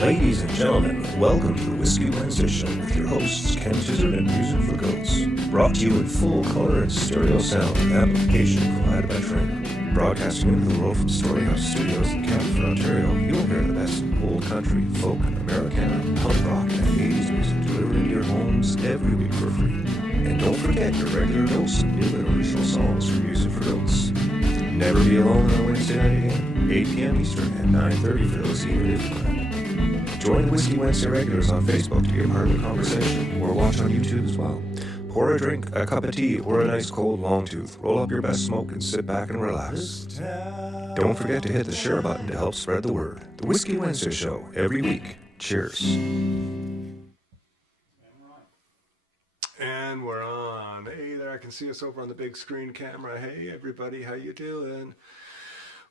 Ladies and gentlemen, welcome to the Whiskey Wednesday Show with your hosts, Ken Tizzard and Music for Goats. Brought to you in full color and stereo sound, amplification provided by Trainer. Broadcasting into the world from Storyhouse Studios in Camford, Ontario, you'll hear the best in old country, folk, Americana, punk rock, and 80s music delivered into your homes every week for free. And don't forget your regular dose of new and original songs from Music for Goats. Never be alone on a Wednesday night again, 8 p.m. Eastern and 9:30 for those of you in Newfoundland. Join the Whiskey Wednesday regulars on Facebook to be a part of the conversation, or watch on YouTube as well. Pour a drink, a cup of tea, or a nice cold long tooth. Roll up your best smoke and sit back and relax. Don't forget to hit the share button to help spread the word. The Whiskey Wednesday Show, every week. Cheers. And we're on. Hey there, I can see us over on the big screen camera. Hey everybody, how you doing?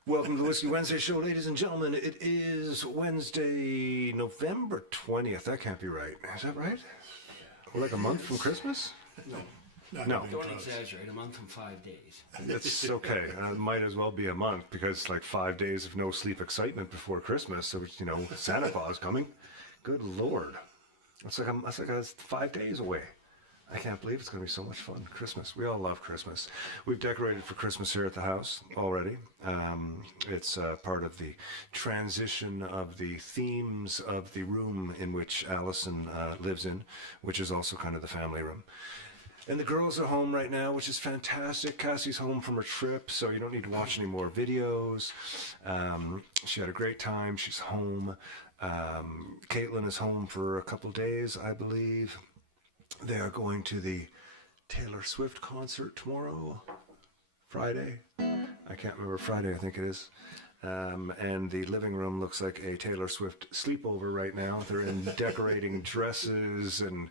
Welcome to the Whiskey Wednesday Show, ladies and gentlemen. It is Wednesday, November 20th. That can't be right. Is that right? We're like a month from Christmas? No. Don't exaggerate, a month and 5 days. It's okay. It might as well be a month because it's like 5 days of no sleep excitement before Christmas. So, Santa Claus coming. Good Lord. That's like 5 days away. I can't believe it's going to be so much fun. Christmas. We all love Christmas. We've decorated for Christmas here at the house already. It's part of the transition of the themes of the room in which Allison lives in, which is also kind of the family room. And the girls are home right now, which is fantastic. Cassie's home from her trip, so you don't need to watch any more videos. She had a great time. She's home. Caitlin is home for a couple days, I believe. They are going to the Taylor Swift concert tomorrow, Friday. I can't remember, Friday I think it is. And the living room looks like a Taylor Swift sleepover right now. They're in decorating dresses and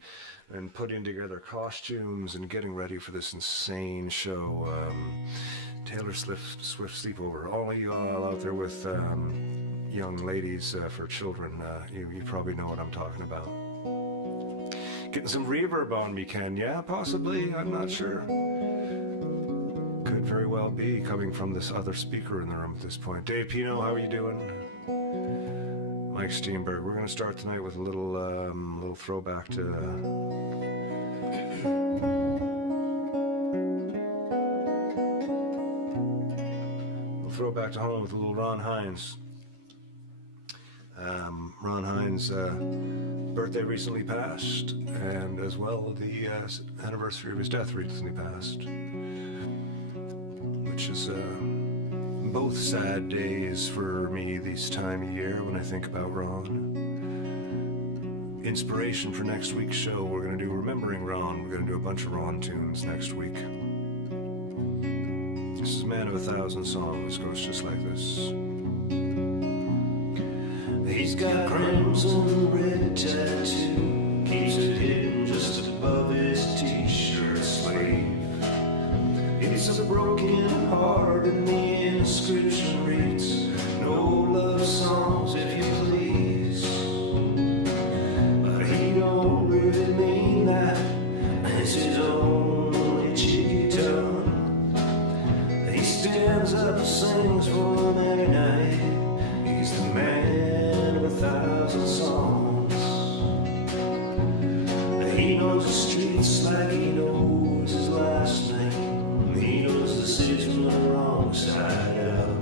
putting together costumes and getting ready for this insane show. Taylor Swift sleepover. All of you all out there with young ladies for children, you probably know what I'm talking about. Getting some reverb on me, Ken. Yeah, possibly. I'm not sure. Could very well be coming from this other speaker in the room at this point. Dave Pino, how are you doing? Mike Steenberg. We're going to start tonight with a little throwback to... We'll throw back to home with a little Ron Hines. Ron Hines' birthday recently passed, and as well the anniversary of his death recently passed, which is both sad days for me this time of year when I think about Ron. Inspiration for next week's show, we're going to do Remembering Ron. We're going to do a bunch of Ron tunes next week. This is Man of 1,000 Songs. Goes just like this. He's got crimson red tattoo, keeps it hidden just above his t-shirt sleeve. It's a broken heart and the inscription reads, no love songs if you please. But he don't really mean that, it's his only cheeky tongue. He stands up and sings for them every night. He's the man of 1,000 songs. He knows the streets like he knows his last name. He knows the city's on the wrong side out.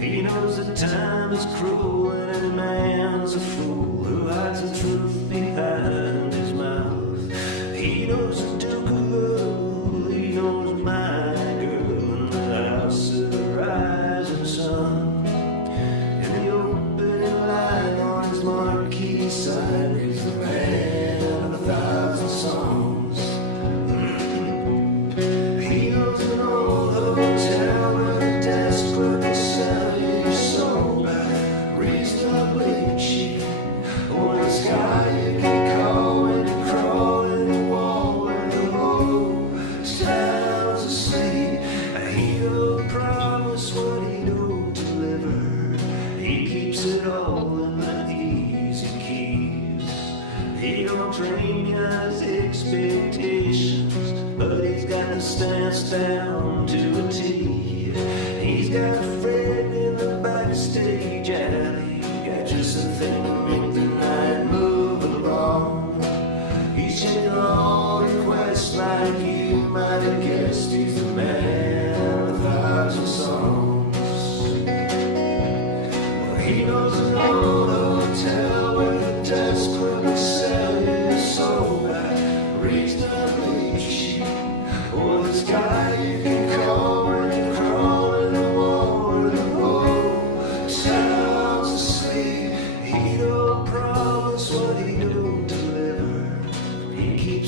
He knows that time is cruel and any man's a fool who hides the truth behind his mouth. He knows the Duke of Love, he knows my girl in the house of the rising sun. Marquee side, he's the man of 1,000 songs. He knows an old hotel where the desk clerk will sell you your soul back reasonably cheap. When the sky you can call when you crawl in the wall where the whole town's asleep. He'll promise what he don't deliver. He keeps it all in the he don't train his expectations, but he's got the stance down to a T. He's got a friend in the backstage alley, got just the thing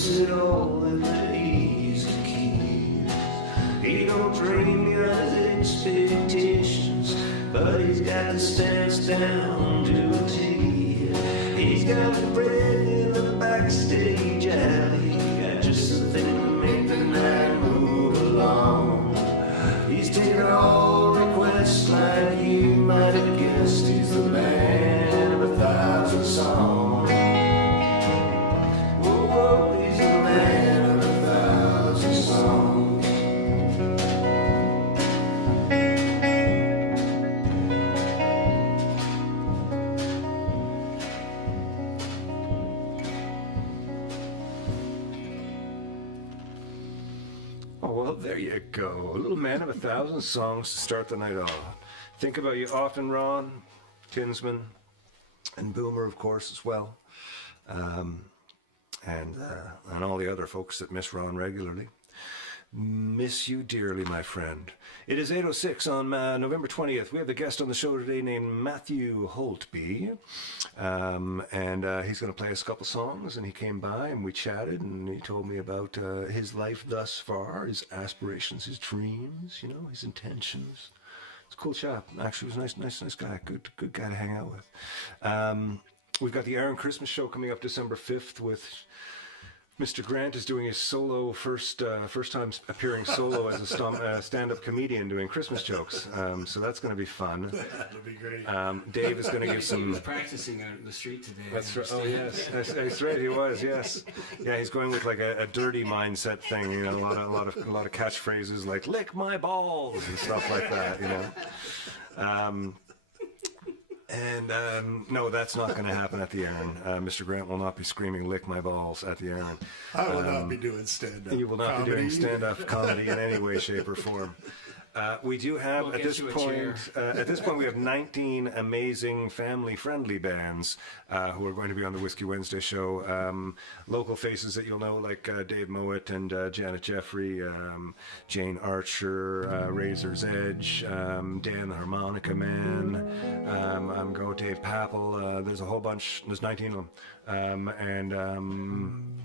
puts it all in the easy keys. He don't dream beyond his expectations, but he's got the stance down to a T. He's got the bread in the backstage alley, got just something to make the night move along. He's taking all requests like you might have guessed. He's the man of 1,000 songs. Whoa, whoa, he's the man of 1,000 songs. Oh, well, there you go. A little man of 1,000 songs to start the night off. Think about you often, Ron, Kinsman, and Boomer, of course, as well. And all the other folks that miss Ron regularly. Miss you dearly, my friend. It is 8:06 on November 20th. We have a guest on the show today named Matthew Holtby. He's going to play us a couple songs. And he came by and we chatted and he told me about his life thus far, his aspirations, his dreams, you know, his intentions. It's a cool chap. Actually, he was a nice guy. Good guy to hang out with. We've got the Aaron Christmas show coming up December 5th with Mr. Grant is doing his solo first time appearing solo as a stand-up comedian doing Christmas jokes. So that's going to be fun. That'll be great. Dave is going to give He some. was practicing out in the street today. That's right. Oh yes, that's right. He was. Yes. Yeah, he's going with like a dirty mindset thing. You know, a lot of catchphrases like "lick my balls" and stuff like that. You know. No, that's not going to happen at the Aaron. Mr. Grant will not be screaming "lick my balls" at the Aaron. I will not be doing stand-up. You will not comedy. be doing stand-up comedy in any way, shape, or form. We do have We'll at get this you a point. At this point, we have 19 amazing family-friendly bands who are going to be on the Whiskey Wednesday show. Local faces that you'll know, like Dave Mowat and Janet Jeffrey, Jane Archer, Razor's Edge, Dan the Harmonica Man. Dave Papple. There's a whole bunch. There's 19 of them.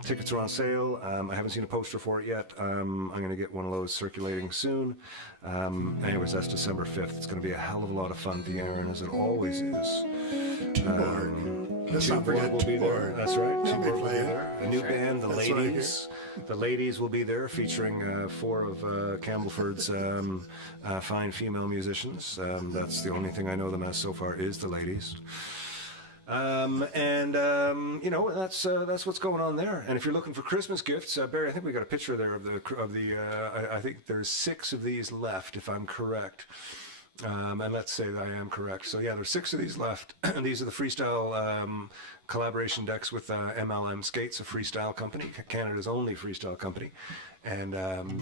Tickets are on sale. I haven't seen a poster for it yet. I'm going to get one of those circulating soon. Anyways, that's December 5th. It's going to be a hell of a lot of fun at the Aaron, as it always is. Let's not forget will be there. Tizzard. That's right. They'll be Tizzard will be playing. there. A new band, the That's what I Ladies. The Ladies will be there, featuring 4 of Campbellford's fine female musicians. That's the only thing I know them as so far is the Ladies. You know, that's what's going on there. And if you're looking for Christmas gifts, Barry, I think we got a picture there of the. I think there's 6 of these left, if I'm correct. And let's say that I am correct. So yeah, there's 6 of these left. And these are the freestyle collaboration decks with MLM Skates, a freestyle company, Canada's only freestyle company. And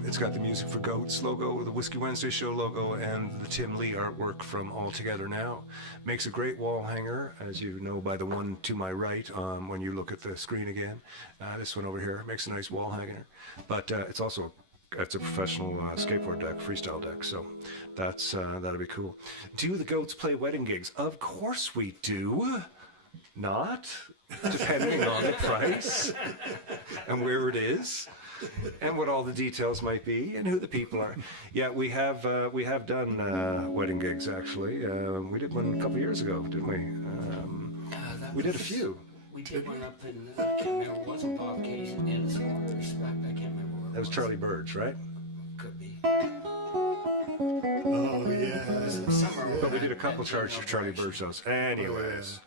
it's got the Music for Goats logo, the Whiskey Wednesday show logo, and the Tim Lee artwork from All Together Now. Makes a great wall hanger, as you know by the one to my right when you look at the screen again. This one over here makes a nice wall hanger. But it's also a professional skateboard deck, freestyle deck, so that'll be cool. Do the Goats play wedding gigs? Of course we do. Not, depending on the price and where it is. And what all the details might be, and who the people are. Yeah, we have done wedding gigs actually. We did one a couple years ago, didn't we? We did a few. We did one up in, I can't remember, it wasn't Bob Case in Edison or Respect, I can't remember where it That was Charlie Birch, right? Could be. Oh yeah. Somewhere But we did a couple Charlie Birch shows. Anyways,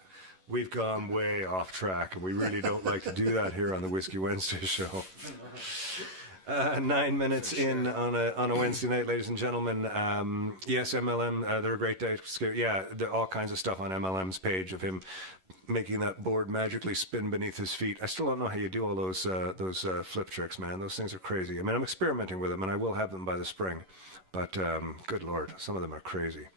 we've gone way off track, and we really don't like to do that here on the Whiskey Wednesday show. 9 minutes in on a Wednesday night, ladies and gentlemen. Yes, MLM, they're a great day. Yeah, all kinds of stuff on MLM's page of him making that board magically spin beneath his feet. I still don't know how you do all those flip tricks, man. Those things are crazy. I mean, I'm experimenting with them, and I will have them by the spring. But good Lord, some of them are crazy.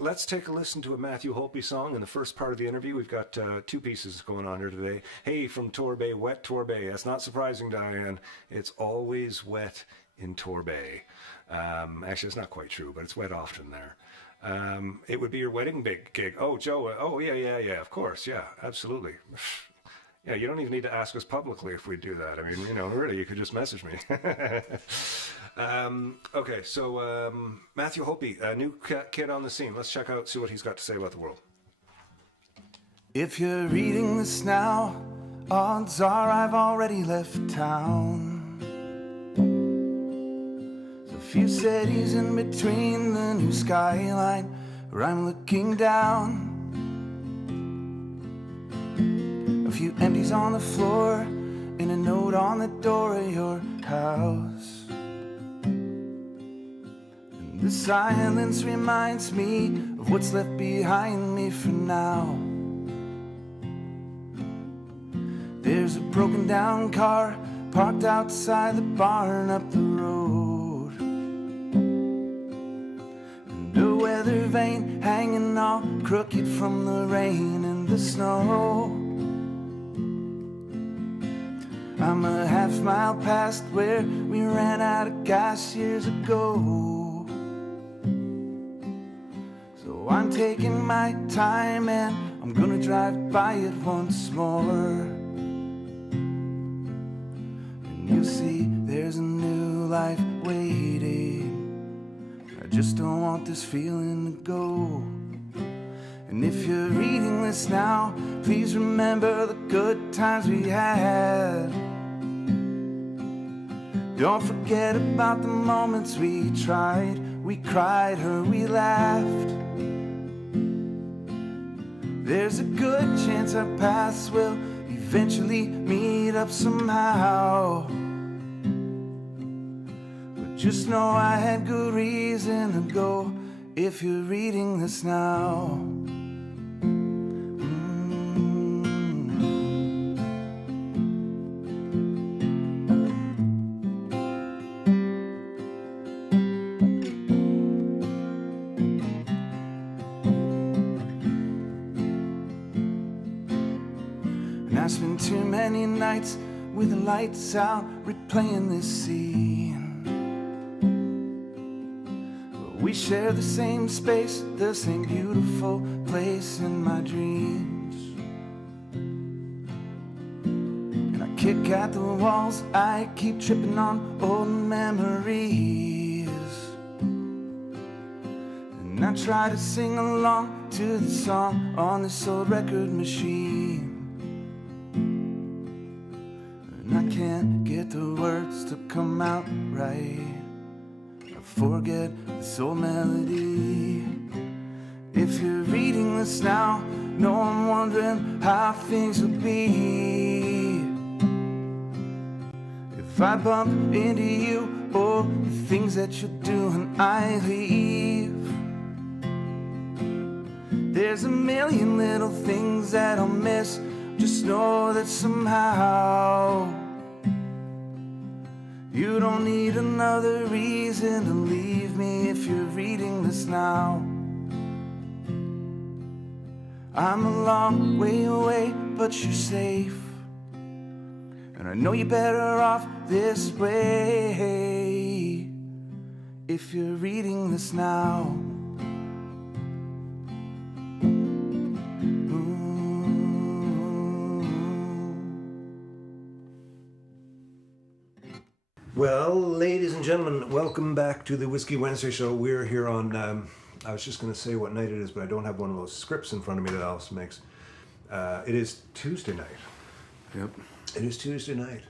Let's take a listen to a Matthew Holtby song. In the first part of the interview, we've got 2 pieces going on here today. Hey, from Torbay, wet Torbay. That's not surprising, Diane. It's always wet in Torbay. Actually, it's not quite true, but it's wet often there. It would be your wedding big gig. Oh, Joe. Oh, yeah, of course. Yeah, absolutely. Yeah, you don't even need to ask us publicly if we do that. I mean, really, you could just message me. Okay, so Matthew Holtby, a new kid on the scene. Let's check out, see what he's got to say about the world. If you're reading this now, odds are I've already left town. There's a few cities in between the new skyline where I'm looking down. A few empties on the floor and a note on the door of your house. And the silence reminds me of what's left behind me for now. There's a broken down car parked outside the barn up the road, and a weather vane hanging all crooked from the rain and the snow. I'm a half mile past where we ran out of gas years ago. So I'm taking my time and I'm gonna drive by it once more. You'll see there's a new life waiting. I just don't want this feeling to go. And if you're reading this now, please remember the good times we had. Don't forget about the moments we tried, we cried, or we laughed. There's a good chance our paths will eventually meet up somehow. Just know I had good reason to go if you're reading this now. And I spent too many nights with the lights out replaying this scene. We share the same space, the same beautiful place in my dreams. And I kick at the walls, I keep tripping on old memories. And I try to sing along to the song on this old record machine. And I can't get the words to come out right. Forget this old melody. If you're reading this now, know I'm wondering how things will be if I bump into you or the things that you'll do when I leave. There's a million little things that I'll miss. Just know that somehow you don't need another reason to leave me if you're reading this now. I'm a long way away, but you're safe. And I know you're better off this way if you're reading this now. Well, ladies and gentlemen, welcome back to the Whiskey Wednesday show. We're here on, I was just going to say what night it is, but I don't have one of those scripts in front of me that Alice makes. It is Tuesday night. Yep. It is Tuesday night.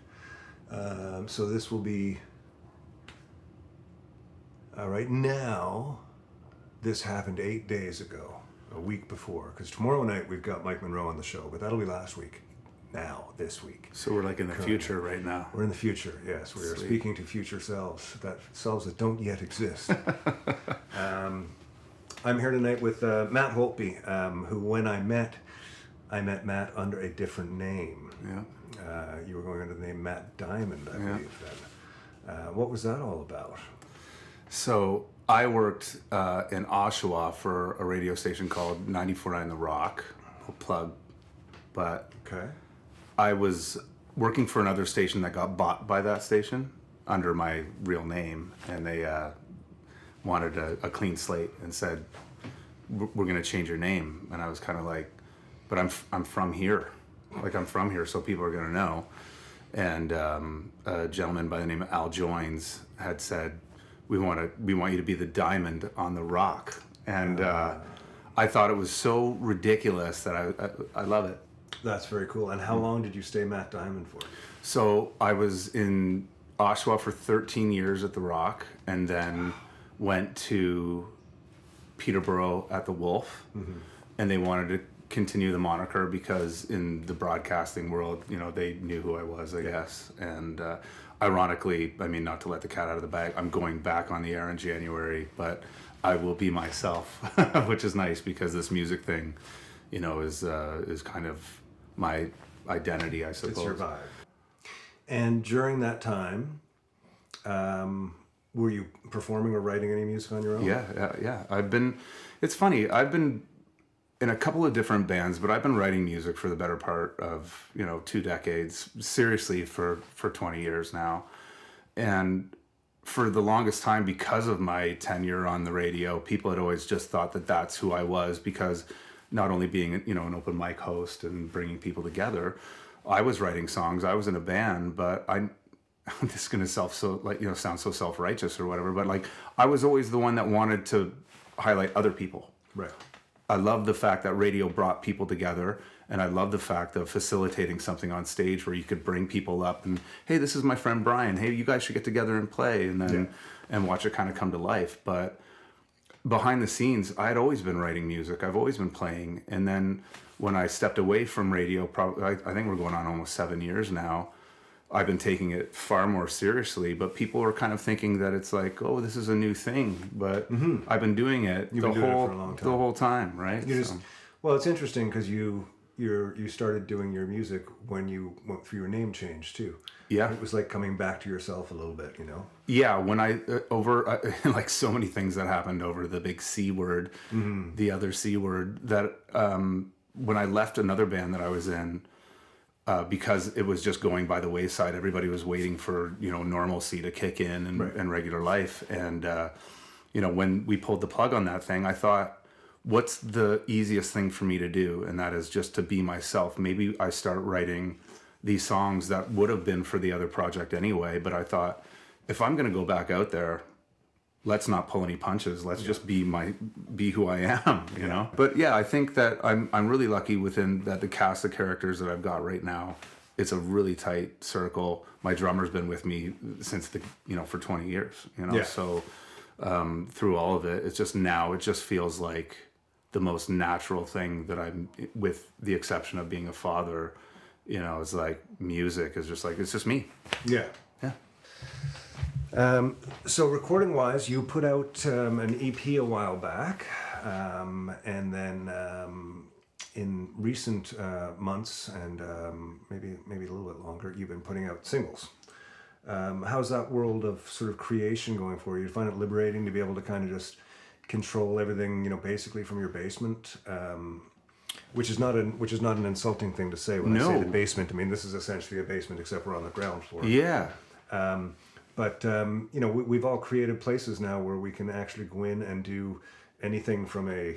So this will be, right now, this happened 8 days ago, a week before, because tomorrow night we've got Mike Monroe on the show, but that'll be last week. Now, this week. So we're like in the Currently. future right now. We're in the future, yes. We are Sweet. speaking to future selves, selves that don't yet exist. I'm here tonight with Matt Holtby, who when I met Matt under a different name. Yeah. You were going under the name Matt Diamond, I Yeah. believe then. What was that all about? So I worked in Oshawa for a radio station called 94.9 The Rock. We'll plug. But Okay. I was working for another station that got bought by that station under my real name, and they wanted a clean slate and said, "We're going to change your name." And I was kind of like, "But I'm from here." Like, I'm from here, so people are going to know. And a gentleman by the name of Al Joins had said, we want you to be the diamond on the rock. And I thought it was so ridiculous that I love it. That's very cool. And how long did you stay Matt Diamond for? So I was in Oshawa for 13 years at the Rock, and then went to Peterborough at the Wolf, and they wanted to continue the moniker because in the broadcasting world, you know, they knew who I was, I guess. And ironically, I mean, not to let the cat out of the bag, I'm going back on the air in January, but I will be myself, which is nice because this music thing, you know, is kind of my identity, I suppose. It's your vibe. And during that time, were you performing or writing any music on your own? Yeah. It's funny, I've been in a couple of different bands, but I've been writing music for the better part of, 2 decades, seriously for 20 years now. And for the longest time, because of my tenure on the radio, people had always just thought that that's who I was, because not only being, an open mic host and bringing people together, I was writing songs, I was in a band, but this is going to sound so self-righteous or whatever, but like, I was always the one that wanted to highlight other people. Right. I love the fact that radio brought people together, and I love the fact of facilitating something on stage where you could bring people up and, hey, this is my friend Brian. Hey, you guys should get together and play, and then and watch it kind of come to life. But behind the scenes, I had always been writing music. I've always been playing. And then when I stepped away from radio, probably I think we're going on almost 7 years now, I've been taking it far more seriously, but people are kind of thinking that it's like, oh, this is a new thing, but I've been doing it You've been doing it for a long time. the whole time, right? Well, it's interesting because you started doing your music when you went through your name change too. Yeah. It was like coming back to yourself a little bit, Yeah, when I, like so many things that happened over the big C word, the other C word, that when I left another band that I was in, because it was just going by the wayside. Everybody was waiting for, normalcy to kick in and regular life. And, when we pulled the plug on that thing, I thought, what's the easiest thing for me to do? And that is just to be myself. Maybe I start writing these songs that would have been for the other project anyway. But I thought, if I'm going to go back out there, let's not pull any punches. Let's just be who I am, you know? But yeah, I think that I'm really lucky within that the cast of characters that I've got right now. It's a really tight circle. My drummer's been with me since for 20 years, So through all of it, it just feels like the most natural thing that I'm, with the exception of being a father, it's like music is just like, it's just me. Yeah. Yeah. So recording wise, you put out an EP a while back, and then in recent months and maybe a little bit longer, you've been putting out singles. How's that world of sort of creation going for you? Do you find it liberating to be able to kind of just control everything, basically from your basement? Which is not an insulting thing to say when I say the basement. I mean, this is essentially a basement, except we're on the ground floor. Yeah. But we've all created places now where we can actually go in and do anything from a,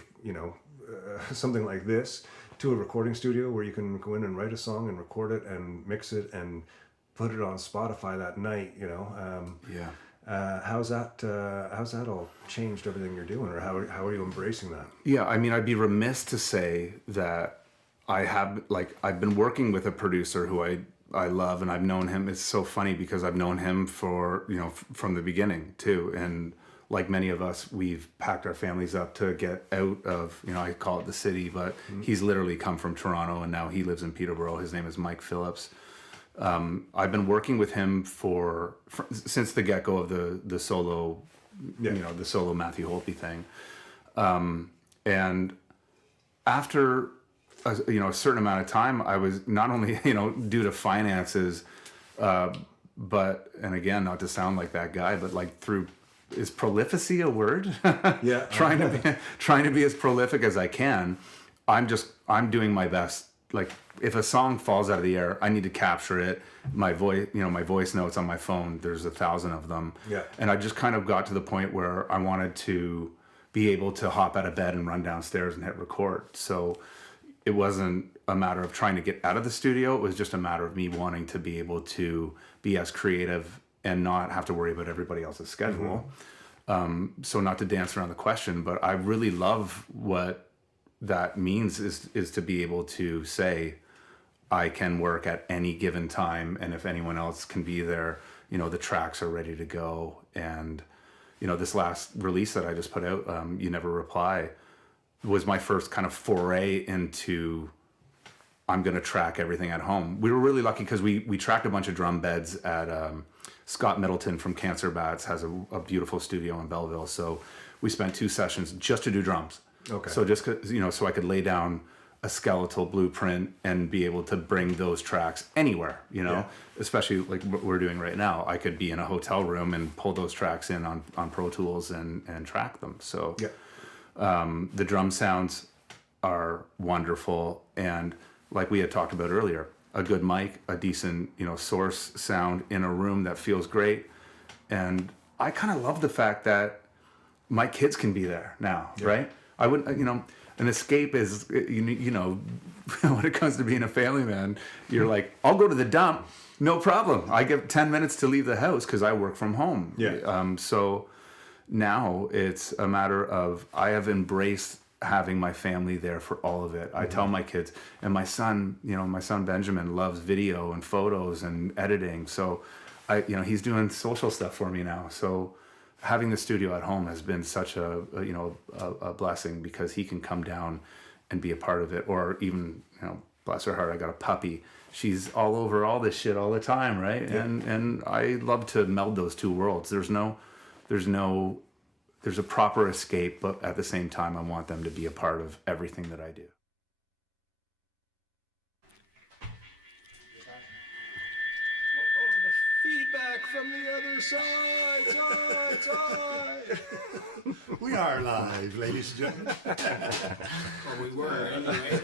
something like this to a recording studio where you can go in and write a song and record it and mix it and put it on Spotify that night, Yeah. How's that all changed everything you're doing, or how are you embracing that? Yeah, I mean, I'd be remiss to say that I've been working with a producer who I love, and I've known him. It's so funny because I've known him for, from the beginning too. And like many of us, we've packed our families up to get out of, I call it the city, but he's literally come from Toronto and now he lives in Peterborough. His name is Mike Phillips. I've been working with him since the get-go of the solo, the solo Matthew Holtby thing. And after a certain amount of time, I was not only, due to finances, but, and again, not to sound like that guy, but like through, is prolificy a word? Yeah. trying to be as prolific as I can. I'm doing my best. Like if a song falls out of the air, I need to capture it. My voice notes on my phone, there's 1,000 of them. Yeah. And I just kind of got to the point where I wanted to be able to hop out of bed and run downstairs and hit record. So it wasn't a matter of trying to get out of the studio. It was just a matter of me wanting to be able to be as creative and not have to worry about everybody else's schedule. So not to dance around the question, but I really love what that means is to be able to say, I can work at any given time, and if anyone else can be there, you know, the tracks are ready to go. And, you know, this last release that I just put out, You Never Reply, was my first kind of foray into, I'm going to track everything at home. We were really lucky because we tracked a bunch of drum beds at Scott Middleton from Cancer Bats has a beautiful studio in Belleville. So we spent 2 sessions just to do drums. Okay. So just, you know, so I could lay down a skeletal blueprint and be able to bring those tracks anywhere, you know, especially like what we're doing right now. I could be in a hotel room and pull those tracks in on Pro Tools and track them. So the drum sounds are wonderful. And like we had talked about earlier, a good mic, a decent, you know, source sound in a room that feels great. And I kind of love the fact that my kids can be there now, right? I wouldn't, you know, an escape is, you know, when it comes to being a family man, you're like, I'll go to the dump, no problem. I get 10 minutes to leave the house because I work from home. So now it's a matter of, I have embraced having my family there for all of it. I tell my kids, and my son, you know, my son Benjamin loves video and photos and editing. So you know, he's doing social stuff for me now. So having the studio at home has been such a blessing because he can come down and be a part of it. Or even, you know, bless her heart, I got a puppy. She's all over all this shit all the time, right? And I love to meld those two worlds. There's a proper escape, but at the same time, I want them to be a part of everything that I do. Feedback from the other side. We are live, ladies and gentlemen. Well, we were anyway.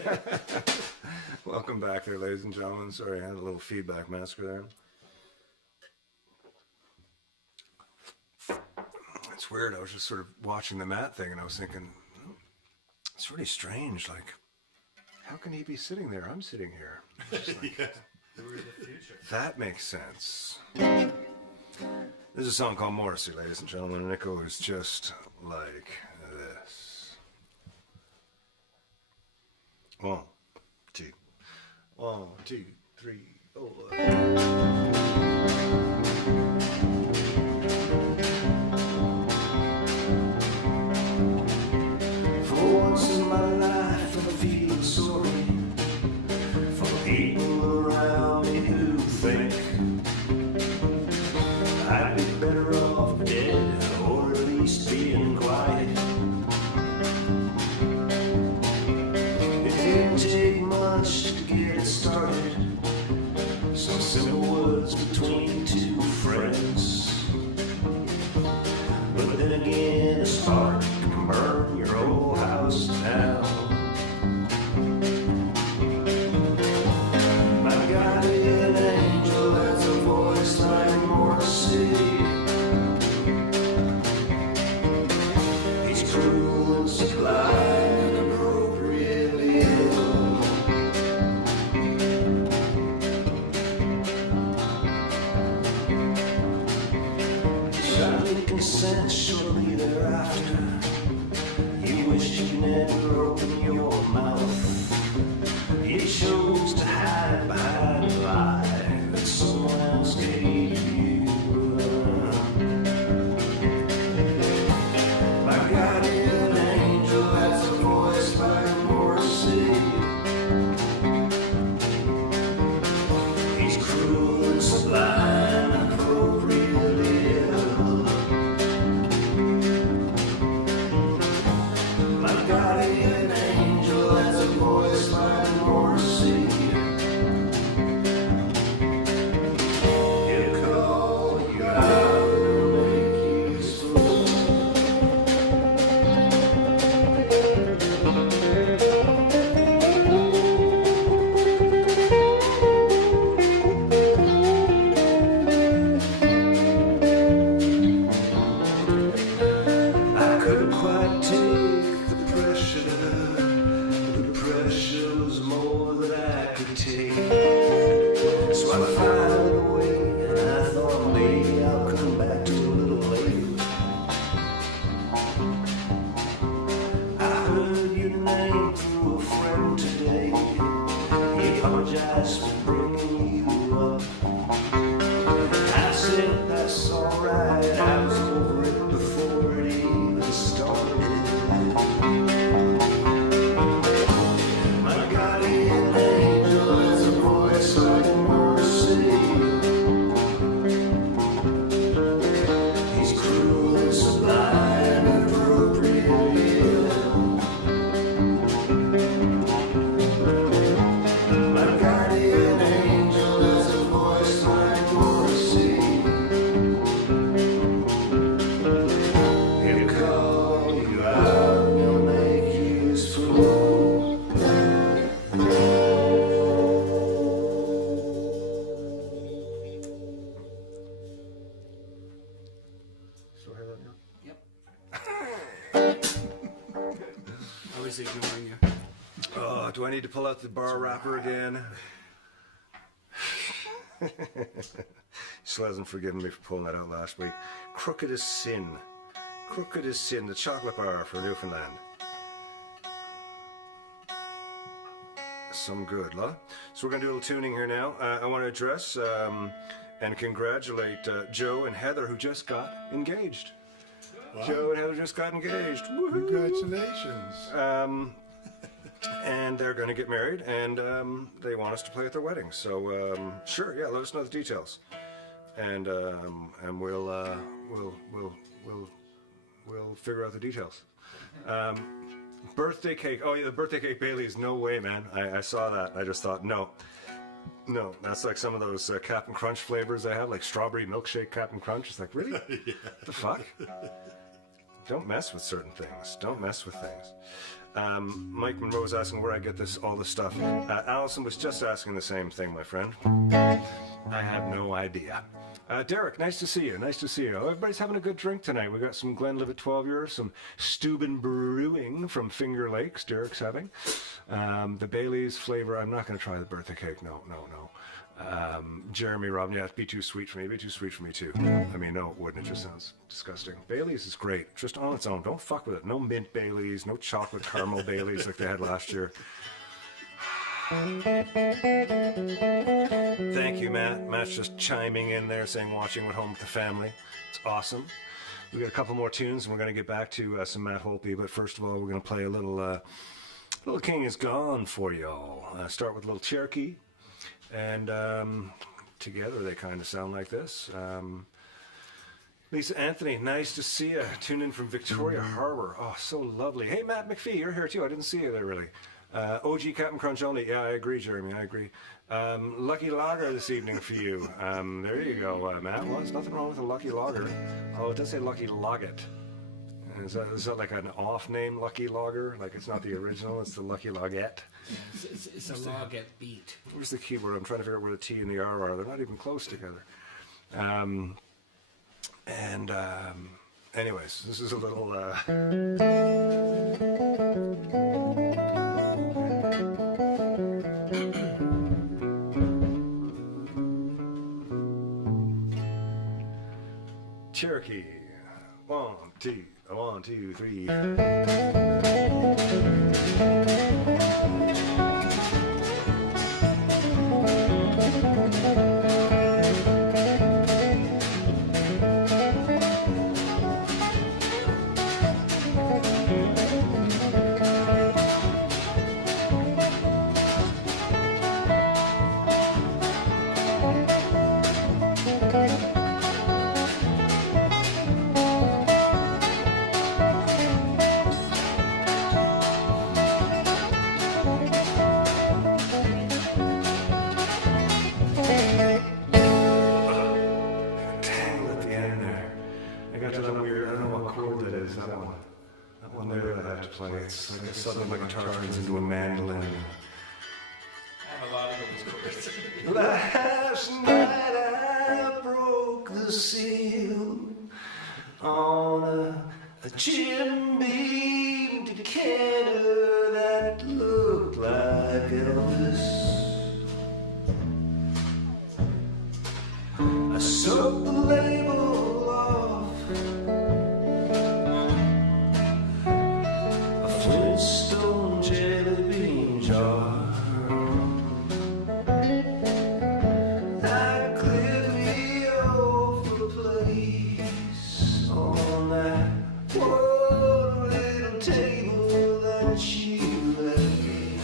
Welcome back there, ladies and gentlemen. Sorry, I had a little feedback massacre there. It's weird. I was just sort of watching the Matt thing, and I was thinking, it's really strange. Like, how can he be sitting there? I'm sitting here. Like, that makes sense. There's a song called Morrissey, ladies and gentlemen, and it goes just like this. 1, 2, 1, 2, 3, 4. For once in my life, I'm feeling sorry for people around me who think I'd be better off dead, or at least being quiet. It didn't take much to get it started. Some simple words between two friends. But then again, a spark can burn your whole house down. My guardian angel has a voice like Morrissey. He's cruel and sublime and appropriately ill. Shall we consent shortly thereafter? You wish you never opened your mouth. You chose to hide behind a lie that someone else gave you. My guardian angel has a voice like Morrissey. He's cruel and sublime, appropriately ill. was ignoring you. Oh, do I need to pull out the bar wrapper again? Still hasn't forgiven me for pulling that out last week. Crooked as sin. Crooked as sin, the chocolate bar for Newfoundland. Some good, lah. So we're going to do a little tuning here now. I want to address and congratulate Joe and Heather, who just got engaged. Wow. Joe and Heather just got engaged. Woohoo! Congratulations. And they're going to get married, and they want us to play at their wedding. So sure, yeah, let us know the details, and we'll figure out the details. Birthday cake. Oh yeah, the birthday cake Bailey's. No way, man. I saw that. I just thought no. That's like some of those Cap'n Crunch flavors they have, like strawberry milkshake Cap'n Crunch. It's like, really? Yeah. What the fuck? Don't mess with certain things. Don't mess with things. Mike Monroe's asking where I get all this stuff. Allison was just asking the same thing, my friend. I have no idea. Derek, nice to see you. Nice to see you. Oh, everybody's having a good drink tonight. We got some Glenlivet 12-year, some Steuben Brewing from Finger Lakes. Derek's having the Bailey's flavor. I'm not going to try the birthday cake. No. Jeremy Robin, yeah, it'd be too sweet for me. It'd be too sweet for me too. I mean, no, it wouldn't. It just sounds disgusting. Bailey's is great, just on its own. Don't fuck with it. No mint Bailey's, no chocolate caramel Bailey's like they had last year. Thank you, Matt. Matt's just chiming in there saying watching at home with the family. It's awesome. We got a couple more tunes and we're going to get back to some Matt Holtby, but first of all we're going to play a little King is Gone for y'all. Start with a little Cherokee, and together they kind of sound like this. Lisa Anthony, nice to see you. Tune in from Victoria Harbor. Oh, so lovely. Hey, Matt McPhee, you're here too. I didn't see you there really. OG Captain Crunch only. Yeah, I agree, Jeremy. I agree. Lucky Lager this evening for you. There you go, Matt. Well, there's nothing wrong with a Lucky Lager. Oh, it does say Lucky Logget. Is that like an off name, Lucky Lager? Like it's not the original, it's the Lucky Logette? It's a Logette beat. Where's the keyboard? I'm trying to figure out where the T and the R are. They're not even close together. Anyways, this is a little... Cherokee. 1, 2, 1, 2, 3. It's like suddenly my guitar turns into a mandolin. I have a lot of those chords. Last night I broke the seal on a Jim Beam decanter that looked like Elvis. I soaked the label off Flintstone jelly bean jar. I cleared me off a place on that one little table that you left me.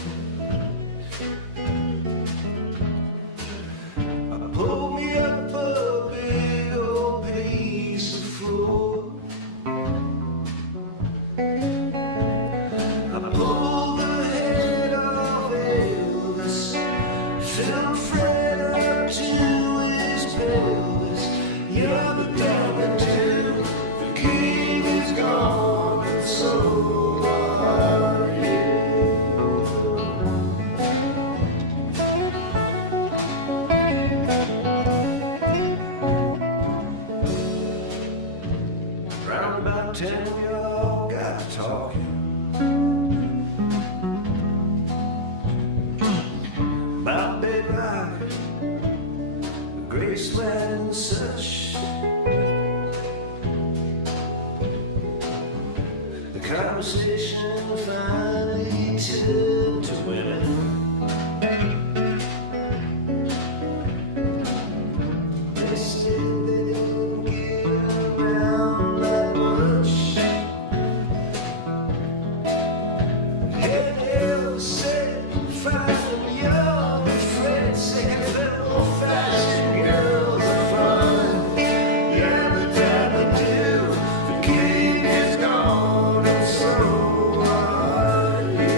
I pulled me up a big old piece of floor. I pulled the head off Elvis, filled Fred up to his pelvis. You're the diamond too, the king is gone, and so are you. Round about 10, we all got talking. Graceland and such. The conversation finally turned to women. They said they didn't get around that much. And Hell said, find your friends, second level fashion girls are fun. Yeah, the time to do, the king is gone, and so are you.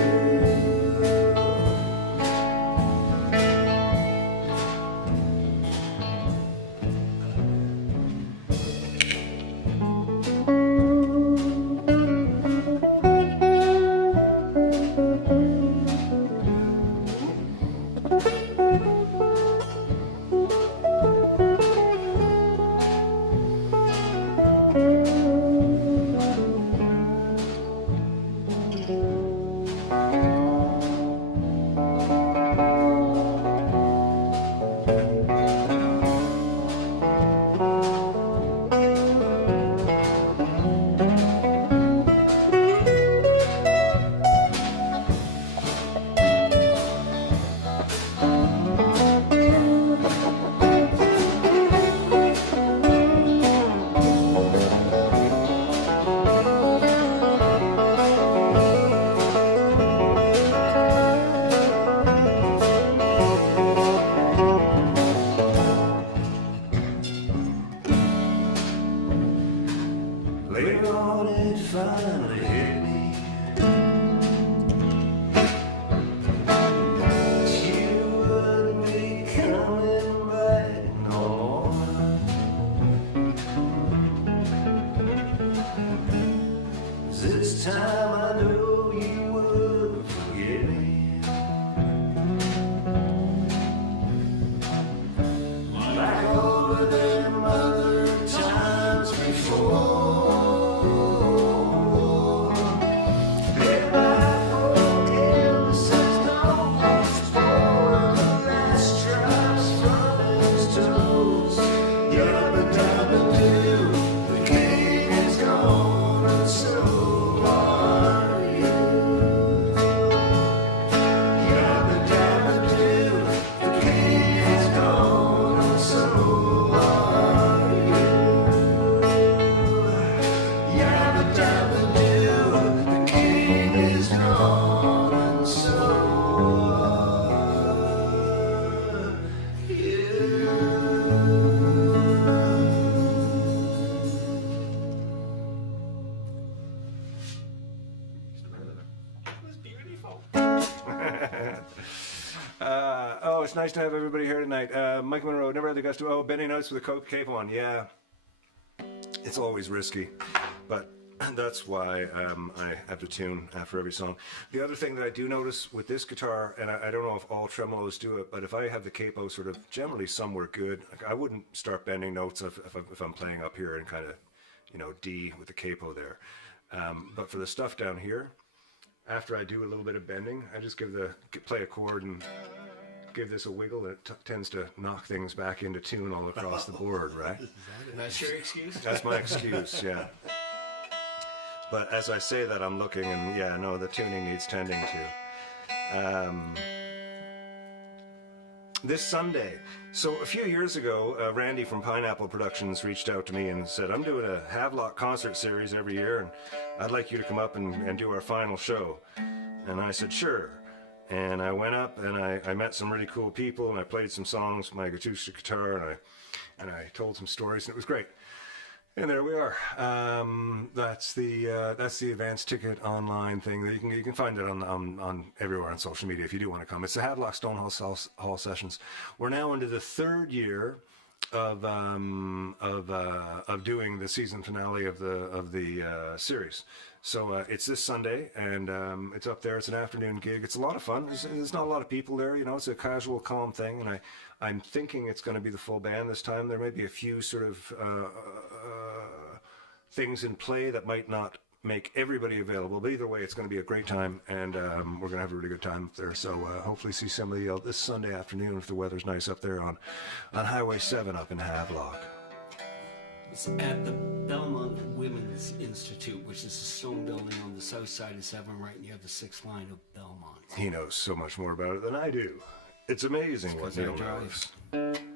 Later on it finally hit me. You wouldn't be coming back no more. This time I know you wouldn't forget me. Like over them other times before. Oh, it's nice to have everybody here tonight. Mike Monroe, never had the guts to. Oh, Benny Notes with a coat cape on. Yeah, it's always risky, but that's why I have to tune after every song. The other thing that I do notice with this guitar, and I don't know if all tremolos do it, but if I have the capo sort of generally somewhere good, like I wouldn't start bending notes if I'm playing up here and kind of, you know, D with the capo there. But for the stuff down here, after I do a little bit of bending, I just play a chord and give this a wiggle. It tends to knock things back into tune all across the board, right? That's your excuse? That's my excuse, yeah. But as I say that, I'm looking, and yeah, no, the tuning needs tending to. This Sunday. So a few years ago, Randy from Pineapple Productions reached out to me and said, I'm doing a Havelock concert series every year, and I'd like you to come up and do our final show. And I said, sure. And I went up and I met some really cool people, and I played some songs with my acoustic guitar, and I told some stories, and it was great. And there we are. That's the advance ticket online thing. You can find it on everywhere on social media if you do want to come. It's the Havelock Stonehall Sessions. We're now into the third year of doing the season finale of the series. So it's this Sunday, and it's up there. It's an afternoon gig. It's a lot of fun. There's not a lot of people there. You know, it's a casual, calm thing, and I'm thinking it's going to be the full band this time. There may be a few sort of things in play that might not make everybody available. But either way, it's going to be a great time, and we're going to have a really good time up there. So hopefully see somebody else this Sunday afternoon if the weather's nice up there on Highway 7 up in Havelock. It's at the Belmont Women's Institute, which is a stone building on the south side of 7, right near the 6th line of Belmont. He knows so much more about it than I do. It's amazing what Neil knows.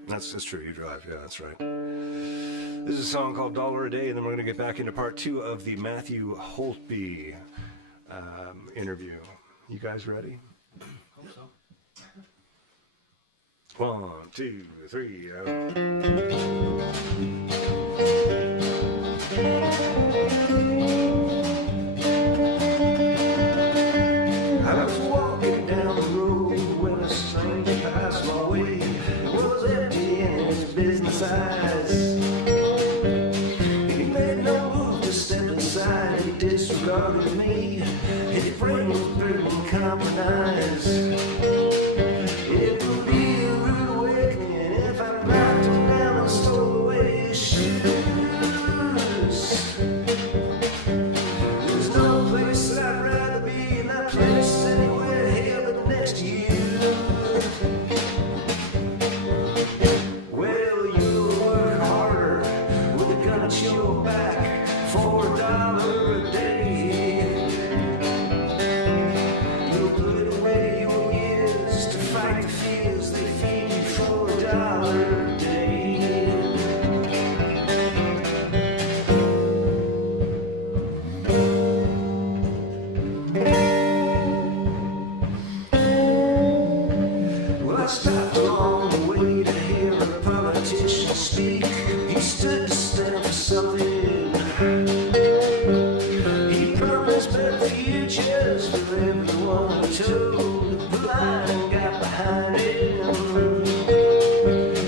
That's true. You drive. Yeah, that's right. This is a song called $1 a Day, and then we're going to get back into part 2 of the Matthew Holtby interview. You guys ready? Hope so. 1, 2, 3. I was walking down the road when a stranger passed my way. It was empty in his business eyes. He made no move to step inside. He disregarded me. His brain was burning compromised. It would be a rude awakening if I knocked him down and stole away his shoes. There's no place that I'd rather be in that place anywhere here but next to you. Well, you'll work harder with a gun at your back for $1 a day. You'll put away your years to fight the fears they feed you for $1 a day. Well, I stopped along the way to hear a politician speak. He stood to stand for something. He promised better futures for everyone who told the line and got behind him.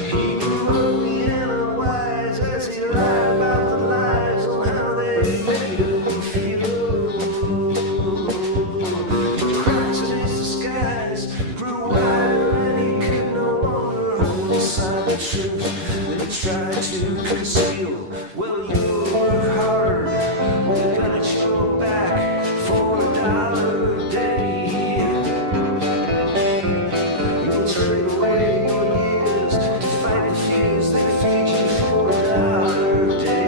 He grew Louisiana wise as he lied about the lies on how they made him feel. The cracks in his disguise grew wider and he could no longer hold inside the truth that he tried to conceal. Well, you work hard with a gun at your back for $1 a day. You'll trade away your years to fight the fears that feed you for $1 a day.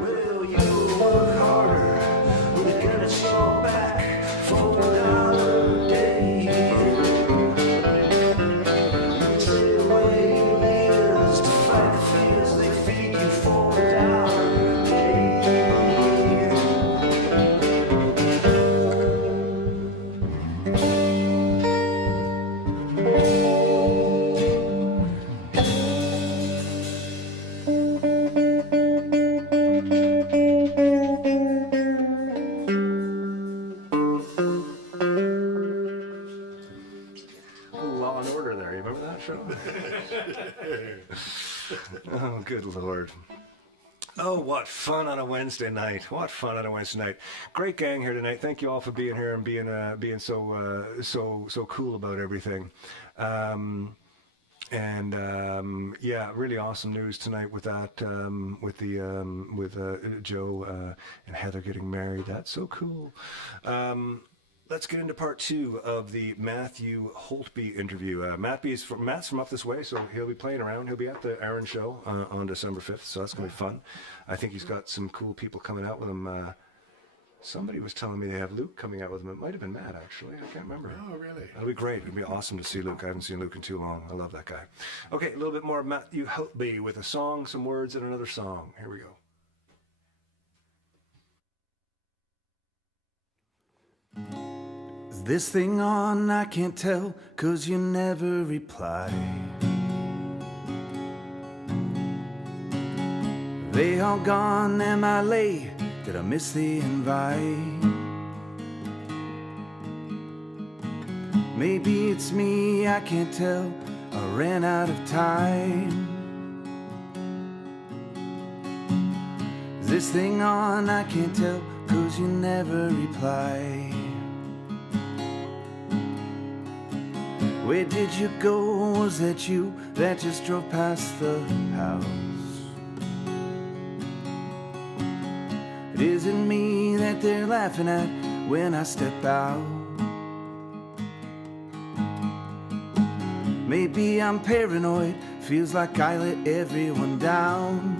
Well, you'll work harder with a gun at your back for $1 a day. You trade away your years to fight the fears they feed you for $1 a day. Law and Order there. You remember that show? Oh, good Lord. Oh, what fun on a Wednesday night. What fun on a Wednesday night. Great gang here tonight. Thank you all for being here and being so cool about everything. Yeah, really awesome news tonight with that, with Joe and Heather getting married. That's so cool. Let's get into part 2 of the Matthew Holtby interview. Matt's from up this way, so he'll be playing around. He'll be at the Aaron show on December 5th, so that's going to be fun. I think he's got some cool people coming out with him. Somebody was telling me they have Luke coming out with him. It might have been Matt, actually. I can't remember. Oh, really? That'll be great. It'll be awesome to see Luke. I haven't seen Luke in too long. I love that guy. Okay, a little bit more of Matthew Holtby with a song, some words, and another song. Here we go. Is this thing on? I can't tell, 'cause you never reply. They all gone, am I late? Did I miss the invite? Maybe it's me, I can't tell, I ran out of time. Is this thing on? I can't tell, 'cause you never reply. Where did you go? Was that you that just drove past the house? It isn't me that they're laughing at when I step out. Maybe I'm paranoid, feels like I let everyone down.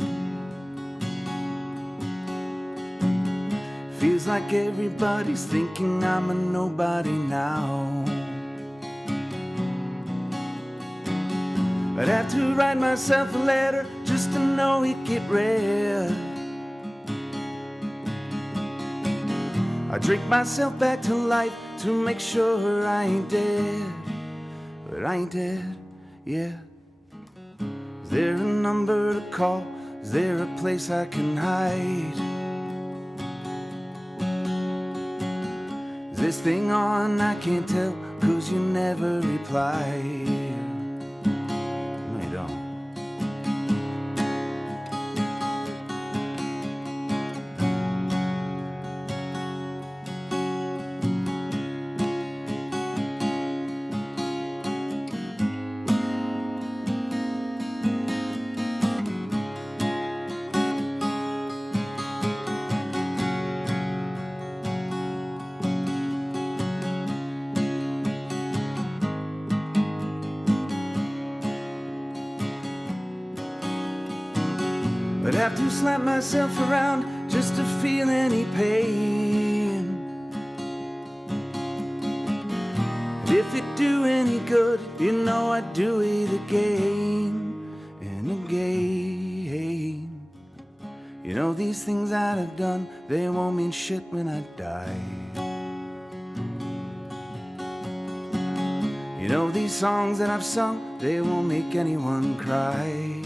Feels like everybody's thinking I'm a nobody now. I'd have to write myself a letter just to know it'd get read. I drink myself back to life to make sure I ain't dead. But I ain't dead yet. Is there a number to call? Is there a place I can hide? Is this thing on? I can't tell, 'cause you never reply. No, you don't. I'd have to slap myself around just to feel any pain. And if it do any good, you know I'd do it again and again. You know these things that I've done, they won't mean shit when I die. You know these songs that I've sung, they won't make anyone cry.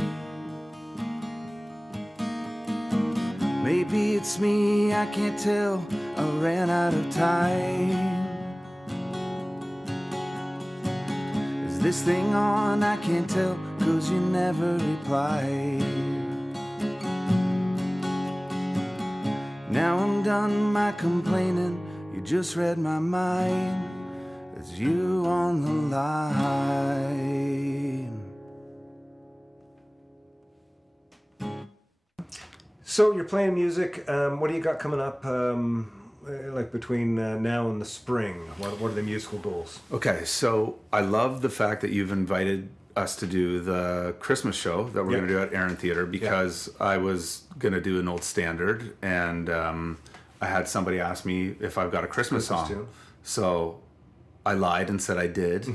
Maybe it's me, I can't tell, I ran out of time. Is this thing on? I can't tell, 'cause you never reply. Now I'm done my complaining, you just read my mind. It's you on the line. So you're playing music. What do you got coming up, like between now and the spring? What are the musical goals? Okay, so I love the fact that you've invited us to do the Christmas show that we're going to do at Aaron Theatre, because I was going to do an old standard, and I had somebody ask me if I've got a Christmas song. Tune. So I lied and said I did,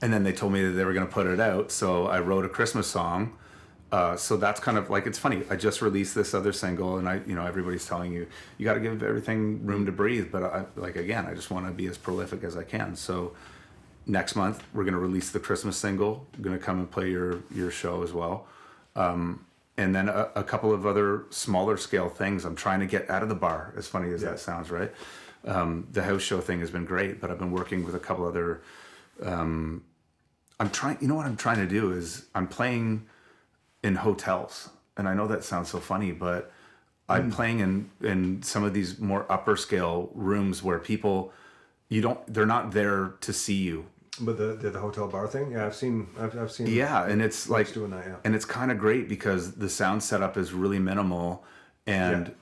and then they told me that they were going to put it out, so I wrote a Christmas song. So that's kind of like, it's funny, I just released this other single, and everybody's telling you got to give everything room to breathe, but I just want to be as prolific as I can. So next month we're going to release the Christmas single. I'm going to come and play your show as well, and then a couple of other smaller scale things. I'm trying to get out of the bar, as funny as that sounds, right? The house show thing has been great, but I've been working with a couple other what I'm trying to do is I'm playing in hotels, and I know that sounds so funny, but I'm playing in some of these more upper scale rooms where people, they're not there to see you. But the hotel bar thing, I've seen. Yeah, and it's like doing that, and it's kind of great because the sound setup is really minimal, and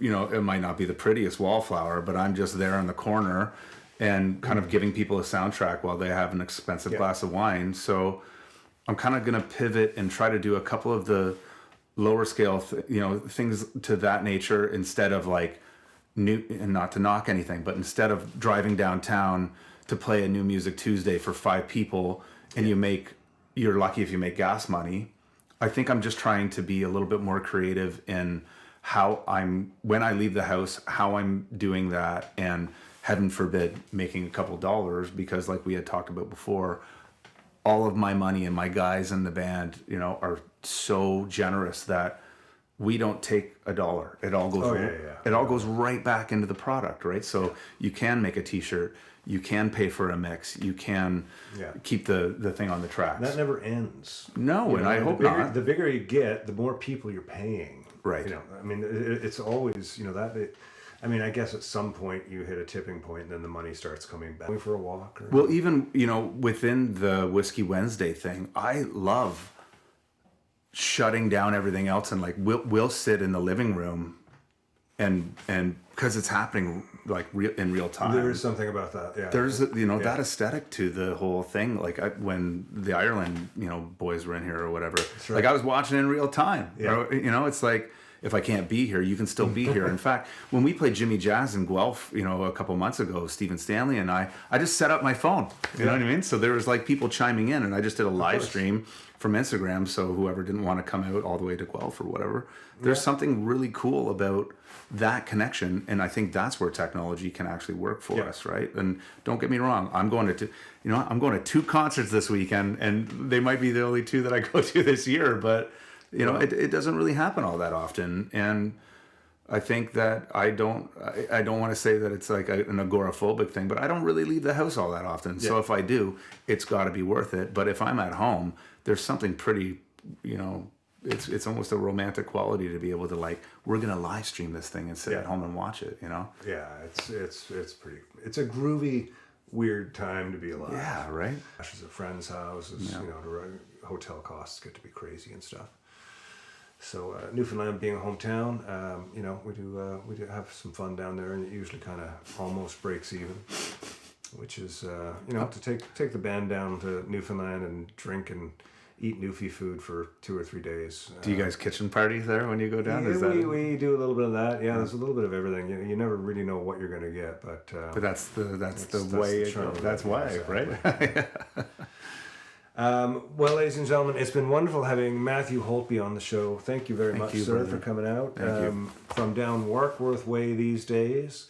it might not be the prettiest wallflower, but I'm just there in the corner, and kind of giving people a soundtrack while they have an expensive glass of wine. So I'm kind of going to pivot and try to do a couple of the lower scale, things to that nature, instead of like new, and not to knock anything, but instead of driving downtown to play a New Music Tuesday for 5 people and you're lucky if you make gas money. I think I'm just trying to be a little bit more creative in when I leave the house, how I'm doing that, and heaven forbid, making a couple dollars, because like we had talked about before, all of my money and my guys in the band, you know, are so generous that we don't take a dollar. It all goes it all goes right back into the product, right? So you can make a t-shirt, you can pay for a mix, you can keep the thing on the tracks. That never ends. No, and I hope not. The bigger you get, the more people you're paying. Right. You know, I mean, it's always, you know, I mean, I guess at some point you hit a tipping point and then the money starts coming back. Going for a walk? Or... Well, even, you know, within the Whiskey Wednesday thing, I love shutting down everything else, and like we'll sit in the living room and because it's happening like in real time. There is something about that. Yeah. There's that aesthetic to the whole thing. Like when the Ireland, you know, boys were in here or whatever, right. Like I was watching in real time. Yeah. You know, it's like, if I can't be here, you can still be here. In fact, when we played Jimmy Jazz in Guelph, you know, a couple months ago, Stephen Stanley and I just set up my phone. You know what I mean? So there was like people chiming in, and I just did a live stream from Instagram. So whoever didn't want to come out all the way to Guelph or whatever, there's something really cool about that connection. And I think that's where technology can actually work for us, right? And don't get me wrong, I'm going to 2 concerts this weekend, and they might be the only 2 that I go to this year, but you know, it doesn't really happen all that often. And I think that I don't want to say that it's like an agoraphobic thing, but I don't really leave the house all that often. Yeah. So if I do, it's got to be worth it. But if I'm at home, there's something pretty, you know, it's almost a romantic quality to be able to like, we're going to live stream this thing and sit at home and watch it, you know? Yeah, it's a groovy, weird time to be alive. Yeah, right? Ashes at friends' houses, you know, hotel costs get to be crazy and stuff. So Newfoundland being a hometown, you know, we do have some fun down there, and it usually kind of almost breaks even, which is you know, to take the band down to Newfoundland and drink and eat Newfie food for 2 or 3 days. Do you guys kitchen parties there when you go down? Yeah, we do a little bit of that. Yeah, the's a little bit of everything. You never really know what you're going to get, but that's the way it goes. That's why, right? Well, ladies and gentlemen, it's been wonderful having Matthew Holtby on the show. Thank you very much, sir, brother, for coming out. Thank you. From down Warkworth Way these days.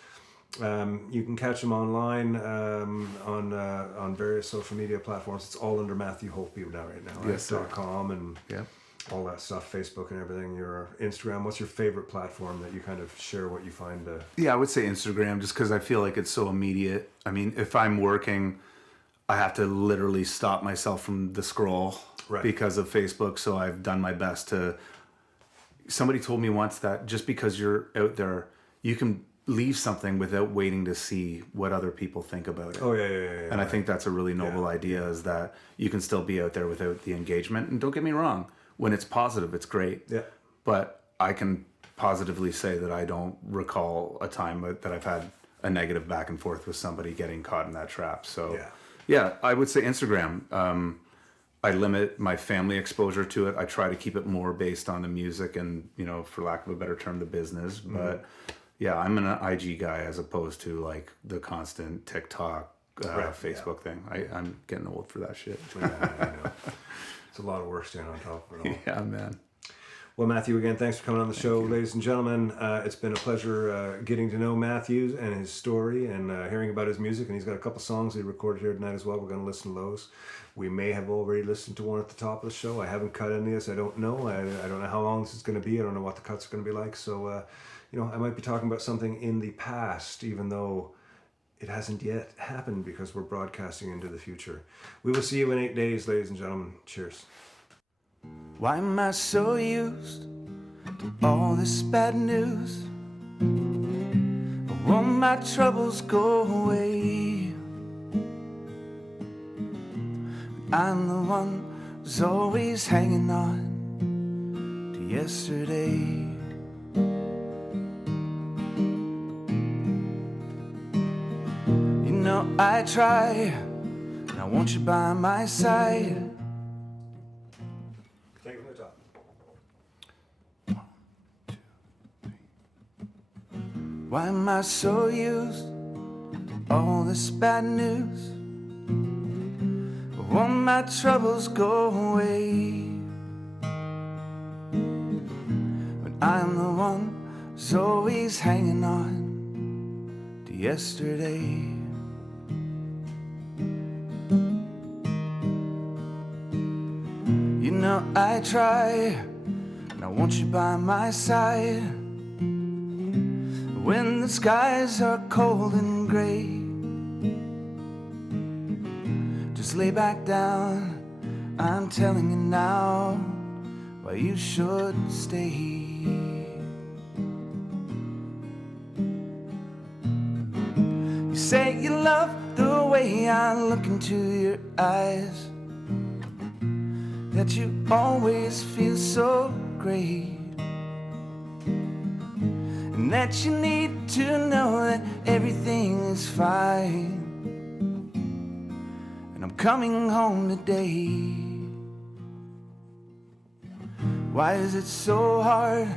You can catch him online on various social media platforms. It's all under Matthew Holtby right now. Yes, sir. .com and all that stuff, Facebook and everything. Your Instagram. What's your favorite platform that you kind of share what you find? Yeah, I would say Instagram, just because I feel like it's so immediate. I mean, if I'm working, I have to literally stop myself from the scroll because of Facebook. So I've done my best to. Somebody told me once that just because you're out there, you can leave something without waiting to see what other people think about it. Oh, yeah. And I think that's a really noble idea, is that you can still be out there without the engagement. And don't get me wrong, when it's positive, it's great. Yeah. But I can positively say that I don't recall a time that I've had a negative back and forth with somebody getting caught in that trap. So, yeah, I would say Instagram. I limit my family exposure to it. I try to keep it more based on the music and, you know, for lack of a better term, the business. But yeah, I'm an IG guy as opposed to like the constant TikTok, Facebook thing. I'm getting old for that shit. I know. It's a lot of work staying on top of it all. Yeah, man. Well, Matthew, again, thanks for coming on the show. Ladies and gentlemen, it's been a pleasure getting to know Matthew and his story and hearing about his music. And he's got a couple songs he recorded here tonight as well. We're going to listen to those. We may have already listened to one at the top of the show. I haven't cut any of this. I don't know. I don't know how long this is going to be. I don't know what the cuts are going to be like. So, you know, I might be talking about something in the past, even though it hasn't yet happened because we're broadcasting into the future. We will see you in 8 days, ladies and gentlemen. Cheers. Why am I so used to all this bad news? Won't my troubles go away? I'm the one who's always hanging on to yesterday. You know I try, and I want you by my side. Why am I so used to all this bad news? Won't my troubles go away? But I'm the one who's always hanging on to yesterday. You know I try, and I want you by my side when the skies are cold and gray. Just lay back down, I'm telling you now why you should stay. You say you love the way I look into your eyes, that you always feel so great, and that you need to know that everything is fine, and I'm coming home today. Why is it so hard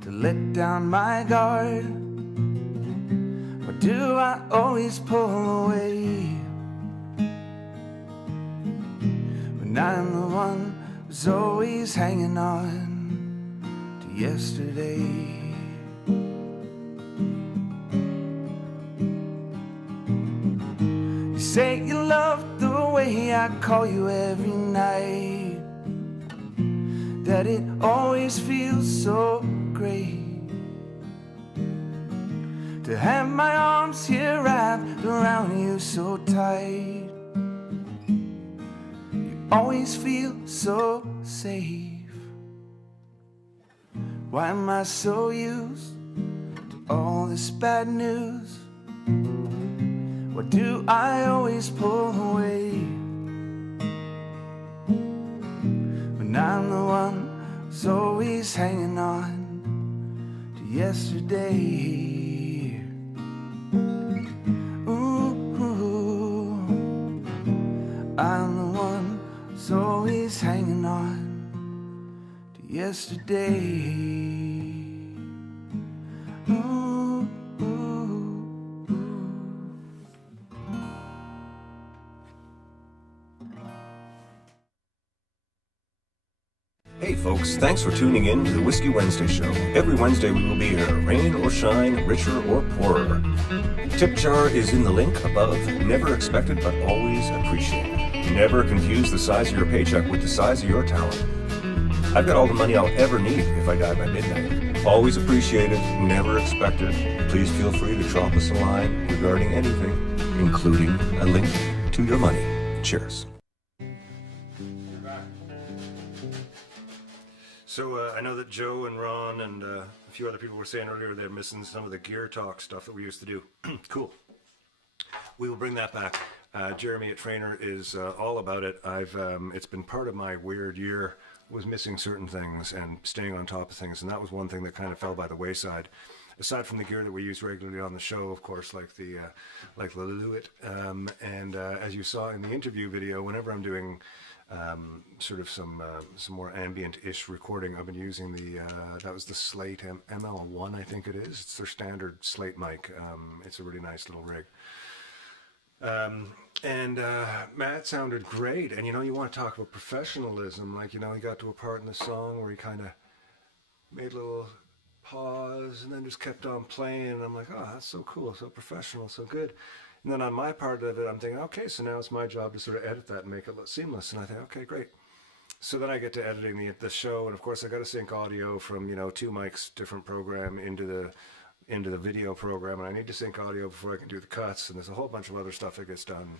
to let down my guard? Why do I always pull away when I'm the one who's always hanging on to yesterday? You say you love the way I call you every night, that it always feels so great to have my arms here wrapped around you so tight. You always feel so safe. Why am I so used to all this bad news? Why do I always pull away when I'm the one who's always hanging on to yesterday? I'm the one who's always hanging on to yesterday. Ooh, ooh, ooh. Hey folks, thanks for tuning in to the Whiskey Wednesday show. Every Wednesday we will be here, rain or shine, richer or poorer. Tip jar is in the link above. Never expected but always appreciated. Never confuse the size of your paycheck with the size of your talent. I've got all the money I'll ever need if I die by midnight. Always appreciated, never expected. Please feel free to drop us a line regarding anything, including a link to your money. Cheers. So I know that Joe and Ron and a few other people were saying earlier they're missing some of the gear talk stuff that we used to do. Cool. We will bring that back. Jeremy at Trainer is all about it. It's been part of my weird year, was missing certain things and staying on top of things, and that was one thing that kind of fell by the wayside. Aside from the gear that we use regularly on the show, of course, like the Leluit, and as you saw in the interview video, whenever I'm doing sort of some more ambient-ish recording, I've been using that was the Slate ML1, I think it is. It's their standard Slate mic. It's a really nice little rig. Matt sounded great, and you want to talk about professionalism, like, he got to a part in the song where he kind of made a little pause and then just kept on playing, and I'm like, oh, that's so cool, so professional, so good. And then on my part of it, I'm thinking, okay, so now it's my job to sort of edit that and make it look seamless, and I think, okay, great. So then I get to editing the show, and of course I got to sync audio from, two mics, different program into the video program, and I need to sync audio before I can do the cuts, and there's a whole bunch of other stuff that gets done.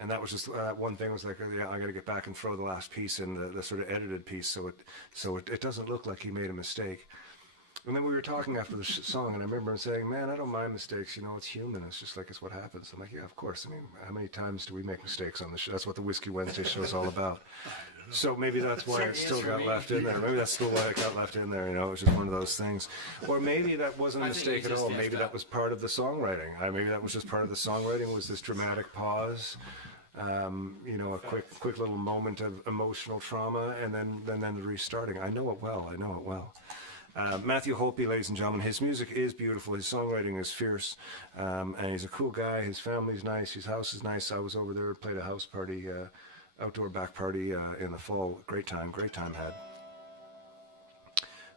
And that was just one thing was like, yeah, I got to get back and throw the last piece in, the sort of edited piece, so it doesn't look like he made a mistake. And then we were talking after the song, and I remember him saying, man, I don't mind mistakes, it's human, it's just like, it's what happens. I'm like, yeah, of course. I mean, how many times do we make mistakes on the show? That's what the Whiskey Wednesday show is all about. So maybe that's why it still got left in there. Maybe that's still why it got left in there, it was just one of those things. Or maybe that wasn't a mistake at all. Maybe that was part of the songwriting. Maybe that was just part of the songwriting, was this dramatic pause, a quick little moment of emotional trauma, and then the restarting. I know it well. Matthew Holtby, ladies and gentlemen, his music is beautiful, his songwriting is fierce, and he's a cool guy. His family's nice, his house is nice. I was over there, played a house party, outdoor back party in the fall. Great time had.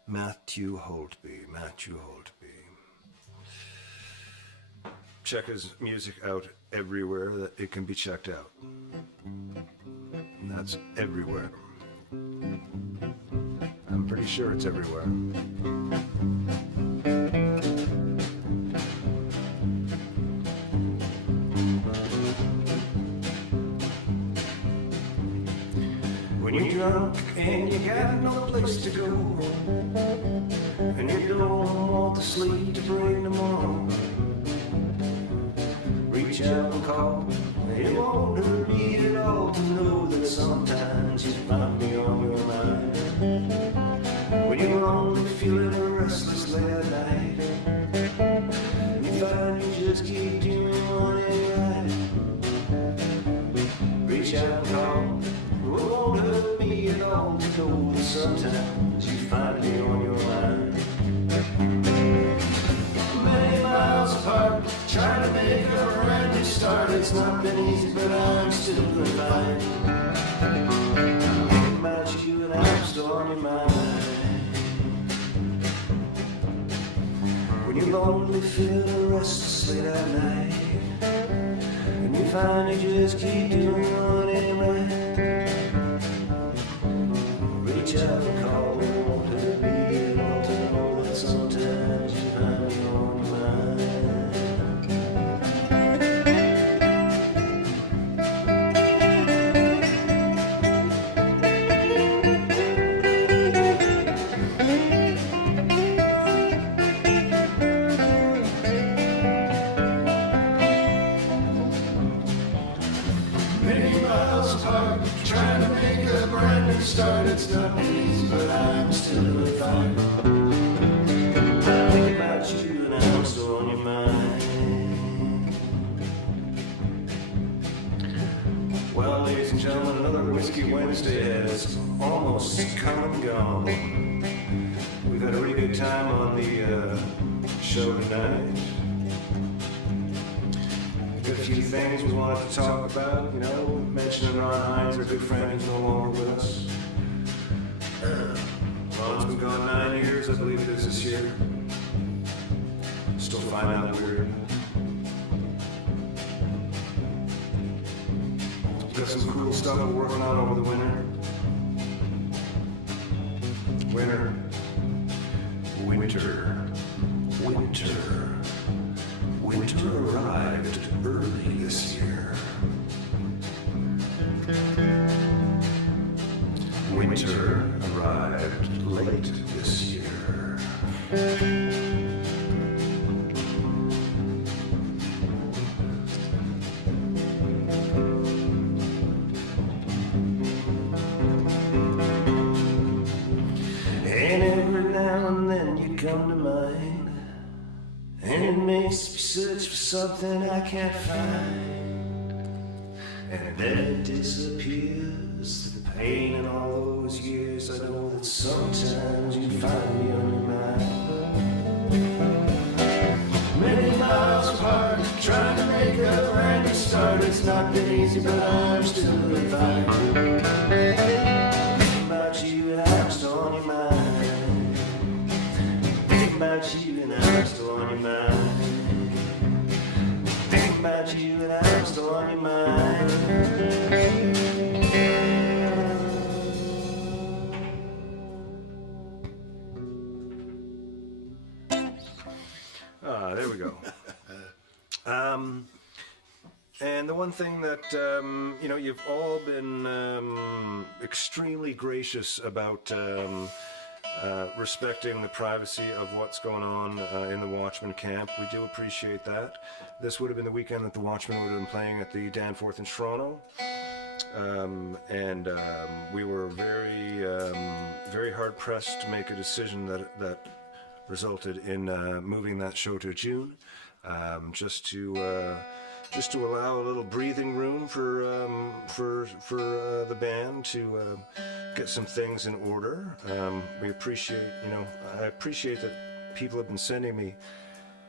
Matthew Holtby. check his music out everywhere that it can be checked out. And that's everywhere. I'm pretty sure it's everywhere. When you're drunk and you got no place to go, and you don't want the sleep to bring tomorrow, reach out and call. It won't hurt me at all to know that sometimes you find me on your mind. When you're lonely, feeling restless late at night, you find you just keep doing what ain't right. Reach out and call. It won't hurt me at all to know that sometimes you find me on your mind. Many miles apart, trying to make a brand new start. It's not been easy, but I'm still doing fine. Thinking about you and I'm still on your mind. When you're lonely, feeling restless late at night, and you find you just keep doing what ain't right. Reach out and call, it won't hurt me at all to know that sometimes you find me on your mind. Many miles apart, trying to make a brand new start. It's not easy, but I'm still doing fine. I think about you and I'm still on your mind. Well, ladies and gentlemen, another Whiskey Wednesday has almost come and gone. We've had a really good time on the show tonight. A few things we wanted to talk about, you know, mentioning Ron Hines, our good friend who's no longer with us. Ron's been gone 9 years, I believe it is this year. Still find that weird. Got some cool stuff we're working on over the winter. Winter arrived early this year. Winter arrived late this year. And every now and then you come to mind, and it makes me search for something I can't find. And then it disappears, the pain in all those years. I know that sometimes you find me on your mind. Many miles apart, trying to make a brand new start. It's not been easy, but I'm still doing fine. Thinking about you and I'm still on your mind. Thinking about you and I'm still on your mind. Thinking about you and I'm still on your mind. There we go. And the one thing that, you know, you've all been extremely gracious about respecting the privacy of what's going on in the Watchmen camp. We do appreciate that. This would have been the weekend that the Watchmen would have been playing at the Danforth in Toronto. And we were very, very hard pressed to make a decision that resulted in moving that show to June, just to allow a little breathing room for the band to get some things in order. We appreciate, you know, I appreciate that people have been sending me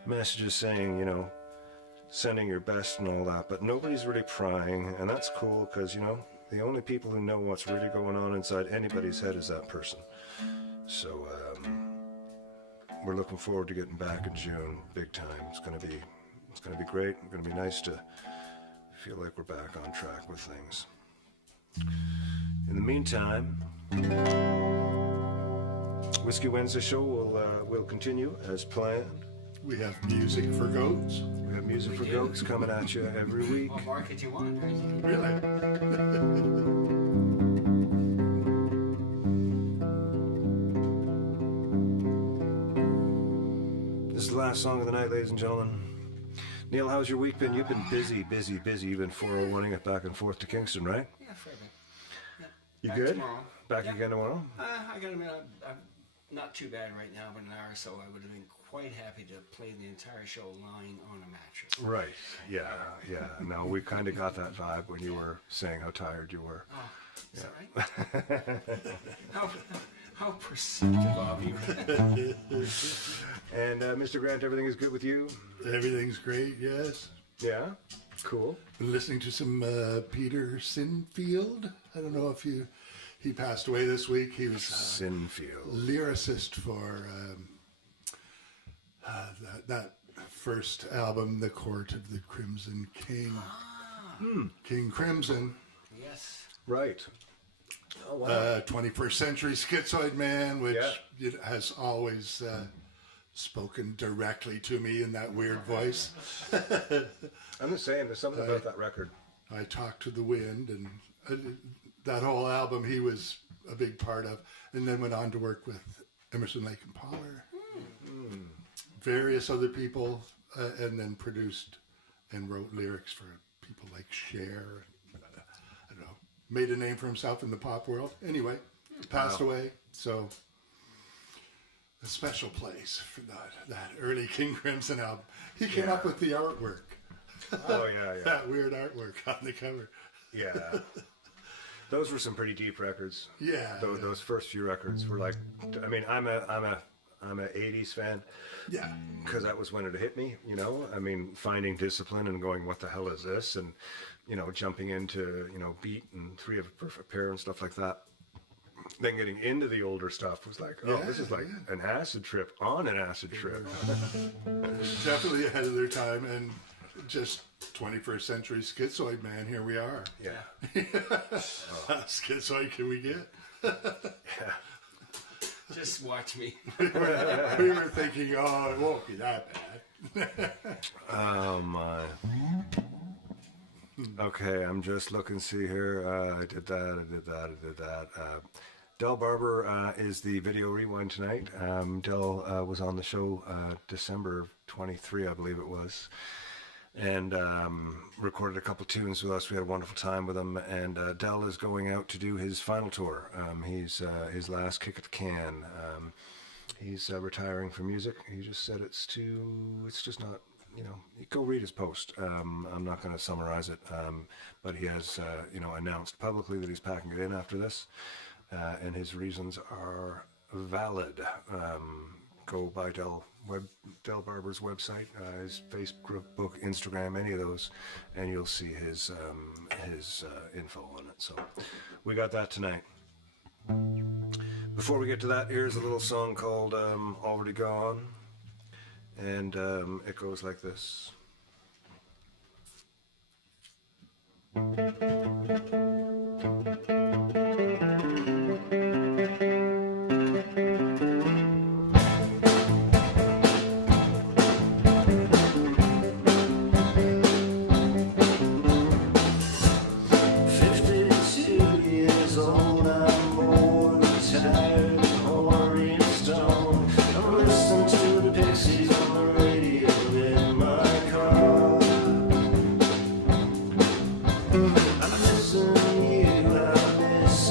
messages saying, you know, sending your best and all that, but nobody's really prying, and that's cool because, you know, the only people who know what's really going on inside anybody's head is that person. So we're looking forward to getting back in June, big time. It's It's going to be great. It's going to be nice to feel like we're back on track with things. In the meantime, Whiskey Wednesday show will continue as planned. We have music for goats. We have music for goats coming at you every week. What market you want, right? Really? This is the last song of the night, ladies and gentlemen. Neil, how's your week been? You've been busy. You've been 401ing it back and forth to Kingston, right? Yeah, fair bit. Yeah. You Back good? tomorrow. Back Yeah. again tomorrow? I gotta admit, I'm not too bad right now, but an hour or so I would have been quite happy to play the entire show lying on a mattress. Right. Yeah. No, we kind of got that vibe when you were saying how tired you were. Oh, is that right? how perceptive of you. And Mr. Grant, everything is good with you? Everything's great, yes. Yeah? Cool. Been listening to some Peter Sinfield. I don't know if he passed away this week. He was Sinfield. lyricist for that first album, The Court of the Crimson King. King Crimson. Yes. Right. Oh, wow. 21st Century Schizoid Man, which Yeah. has always spoken directly to me in that weird voice. I'm just saying, there's something about that record. I Talk to the Wind, and that whole album he was a big part of, and then went on to work with Emerson, Lake and Palmer, various other people, and then produced and wrote lyrics for people like Cher. I don't know, made a name for himself in the pop world. Anyway, passed away, so a special place for that early King Crimson album. He came up with the artwork. Oh, yeah. That weird artwork on the cover. Yeah. Those were some pretty deep records. Yeah. Those first few records were like, I mean, I'm a 80s fan. Yeah. Because that was when it hit me, you know. I mean, finding discipline and going, what the hell is this? And, you know, jumping into, you know, Beat and Three of a Perfect Pair and stuff like that. Then getting into the older stuff was like, oh, this is like an acid trip on an acid trip. Definitely ahead of their time, and just 21st Century Schizoid Man, here we are. Yeah. How schizoid can we get? Just watch me. We were thinking, oh, it won't be that bad. Oh, my. Okay, I'm just looking, see here. I did that. Del Barber is the video rewind tonight. Del was on the show December 23, I believe it was, and recorded a couple tunes with us. We had a wonderful time with him, and Del is going out to do his final tour. He's his last kick at the can. He's retiring from music. He just said it's just not, you know, go read his post. I'm not going to summarize it, but he has, you know, announced publicly that he's packing it in after this. And his reasons are valid. Go by Del Barber's website, his Facebook, Instagram, any of those, and you'll see his info on it. So we got that tonight. Before we get to that, here's a little song called Already Gone, and it goes like this. Listen, you, I miss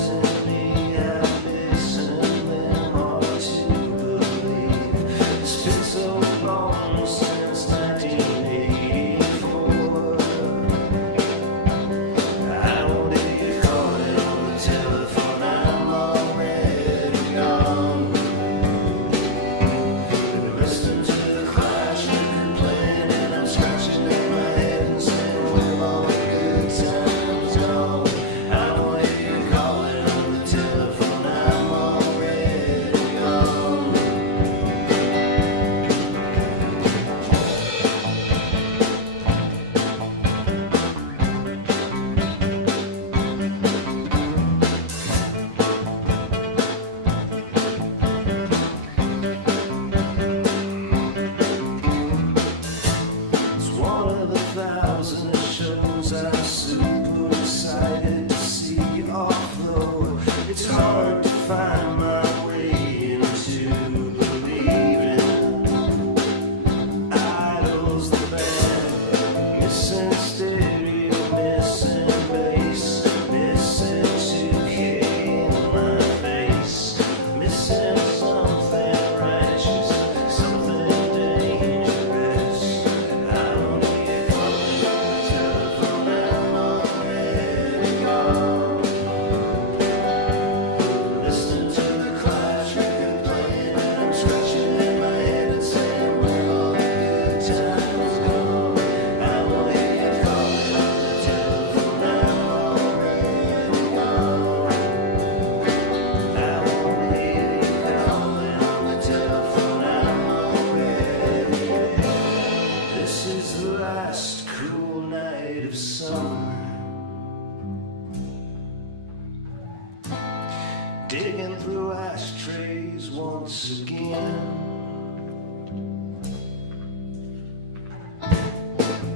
once again.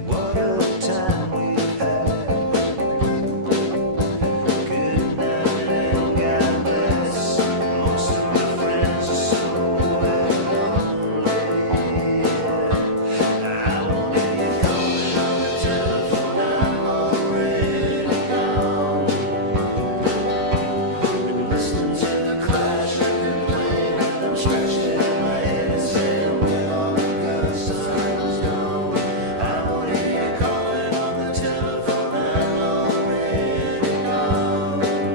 What a time we've had. Good night and God bless. Most of my friends are somewhere lonely. I won't be calling on the telephone, I'm already gone. Been listening to the Clash record playing, and I'm scratching in my head saying where all the good times go. I won't hear you calling on the telephone, I'm already gone. I'm already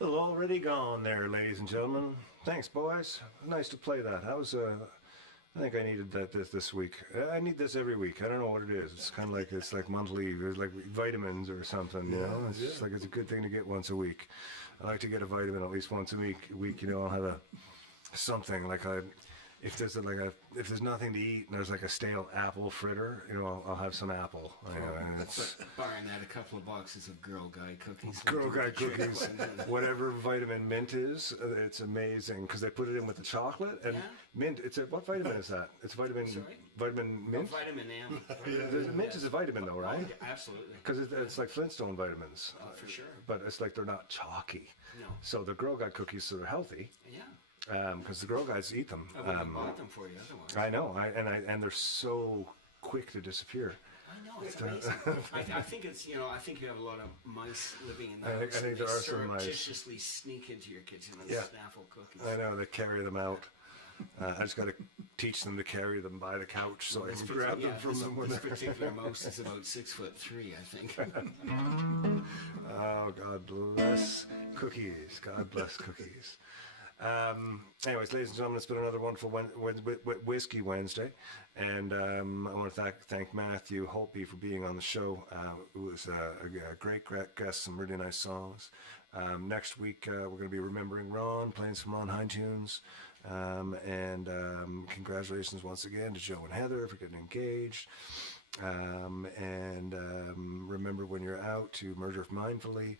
Well, already gone there, ladies and gentlemen. Thanks, boys. Nice to play that. I think I needed that this week. I need this every week. I don't know what it is. It's kind of like monthly, it's like vitamins or something. You know, it's just like it's a good thing to get once a week. I like to get a vitamin at least once a week. You know, I'll have something like if there's nothing to eat and there's like a stale apple fritter, you know, I'll have some apple. And it's Barring that, a couple of boxes of Girl Guide cookies. Girl Guide cookies, whatever vitamin mint is, it's amazing because they put it in with the chocolate and mint. What vitamin is that? It's vitamin mint. Vitamin M. The mint is a vitamin though, right? Oh, absolutely. Because it's like Flintstone vitamins. For sure. But it's like they're not chalky. No. So the Girl Guide cookies, so they're healthy. Yeah. Because the Girl Guides eat them. I would have bought them for you otherwise. I know, and they're so quick to disappear. I know, it's amazing. I think it's, you know, I think you have a lot of mice living in the house. I think there are some mice. Surreptitiously sneak into your kitchen and snaffle cookies. I know, they carry them out. I just got to teach them to carry them by the couch so I can grab them from somewhere. This particular mouse is about 6'3", I think. Oh, God bless cookies. God bless cookies. Anyways, ladies and gentlemen, it's been another wonderful Whiskey Wednesday, and I want to thank Matthew Holtby for being on the show. It was a great guest, some really nice songs. Next week, we're going to be remembering Ron, playing some Ron Hine tunes, and congratulations once again to Joe and Heather for getting engaged. Remember when you're out to murder mindfully,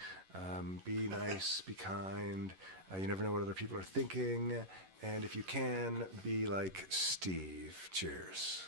be nice, be kind. You never know what other people are thinking. And if you can, be like Steve. Cheers.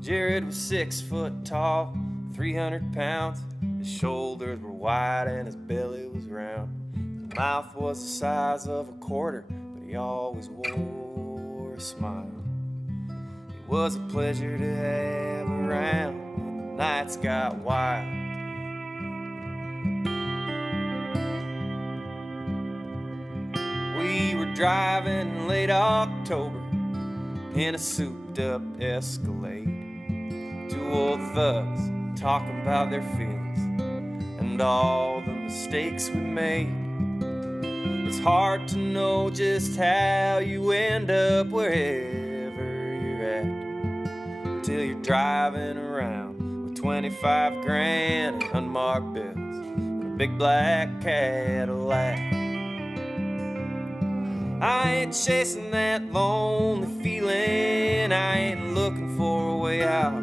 Jared was 6 foot tall, 300 pounds. His shoulders were wide and his belly was round. His mouth was the size of a quarter, but he always wore a smile. It was a pleasure to have around when the nights got wild. We were driving in late October in a souped up Escalade. Two old thugs talking about their feelings and all the mistakes we made. It's hard to know just how you end up wherever you're at until you're driving around with 25 grand and unmarked bills and a big black Cadillac. I ain't chasing that lonely feeling, I ain't looking for a way out.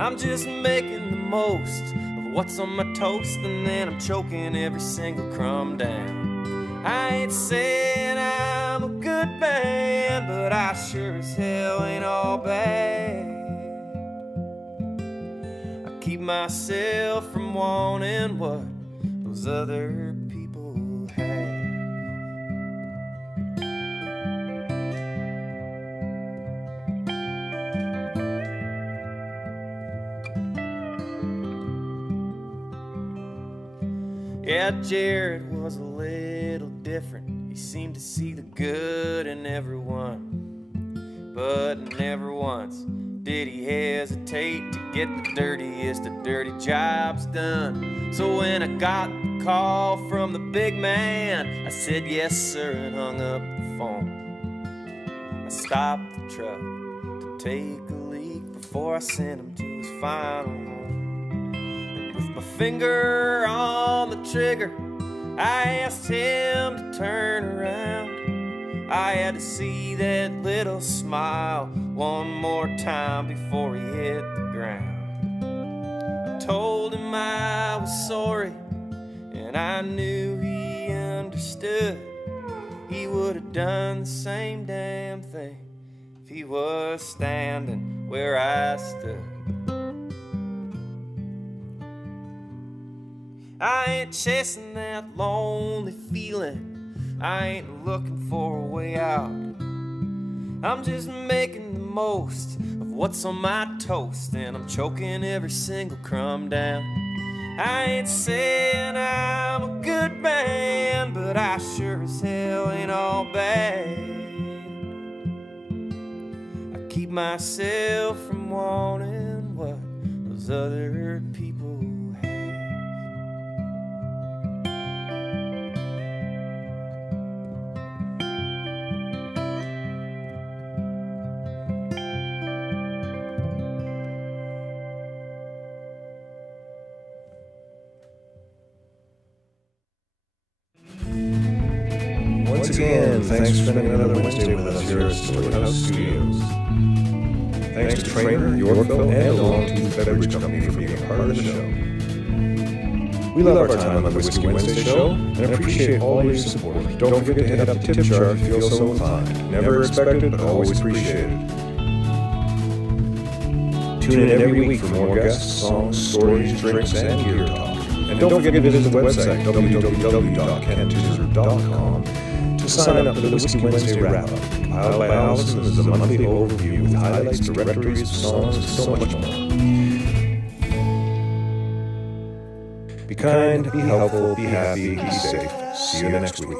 I'm just making the most of what's on my toast, and then I'm choking every single crumb down. I ain't saying I'm a good man, but I sure as hell ain't all bad. I keep myself from wanting what those other people have. Yeah, Jared was a little different. He seemed to see the good in everyone, but never once did he hesitate to get the dirtiest of dirty jobs done. So when I got the call from the big man, I said yes sir and hung up the phone. I stopped the truck to take a leak before I sent him to his final home. And with my finger on the trigger, I asked him to turn around. I had to see that little smile one more time before he hit the ground. I told him I was sorry, and I knew he understood. He would have done the same damn thing if he was standing where I stood. I ain't chasing that lonely feeling, I ain't looking for a way out. I'm just making the most of what's on my toast, and I'm choking every single crumb down. I ain't saying I'm a good man, but I sure as hell ain't all bad. I keep myself from wanting what those other people have. Once again, thanks for spending another Wednesday with us here at Storyhouse Studios. Thanks to Trainer, Yorkville, and Longtooth Beverage Company for being a part of the show. We love our time on the Whiskey Wednesday show and appreciate all your support. Don't forget to hit up the tip jar if you feel so inclined. Never expected, but always appreciated. Tune in every week for more guests, songs, stories, drinks, and gear talk. And don't forget to visit the website, www.kentizzard.com, to sign up for the Whiskey Wednesday Wrap-Up, compiled by Allison as a monthly overview with highlights, directories, songs, and so much more. Be kind, be helpful, be happy, be safe. See you next week.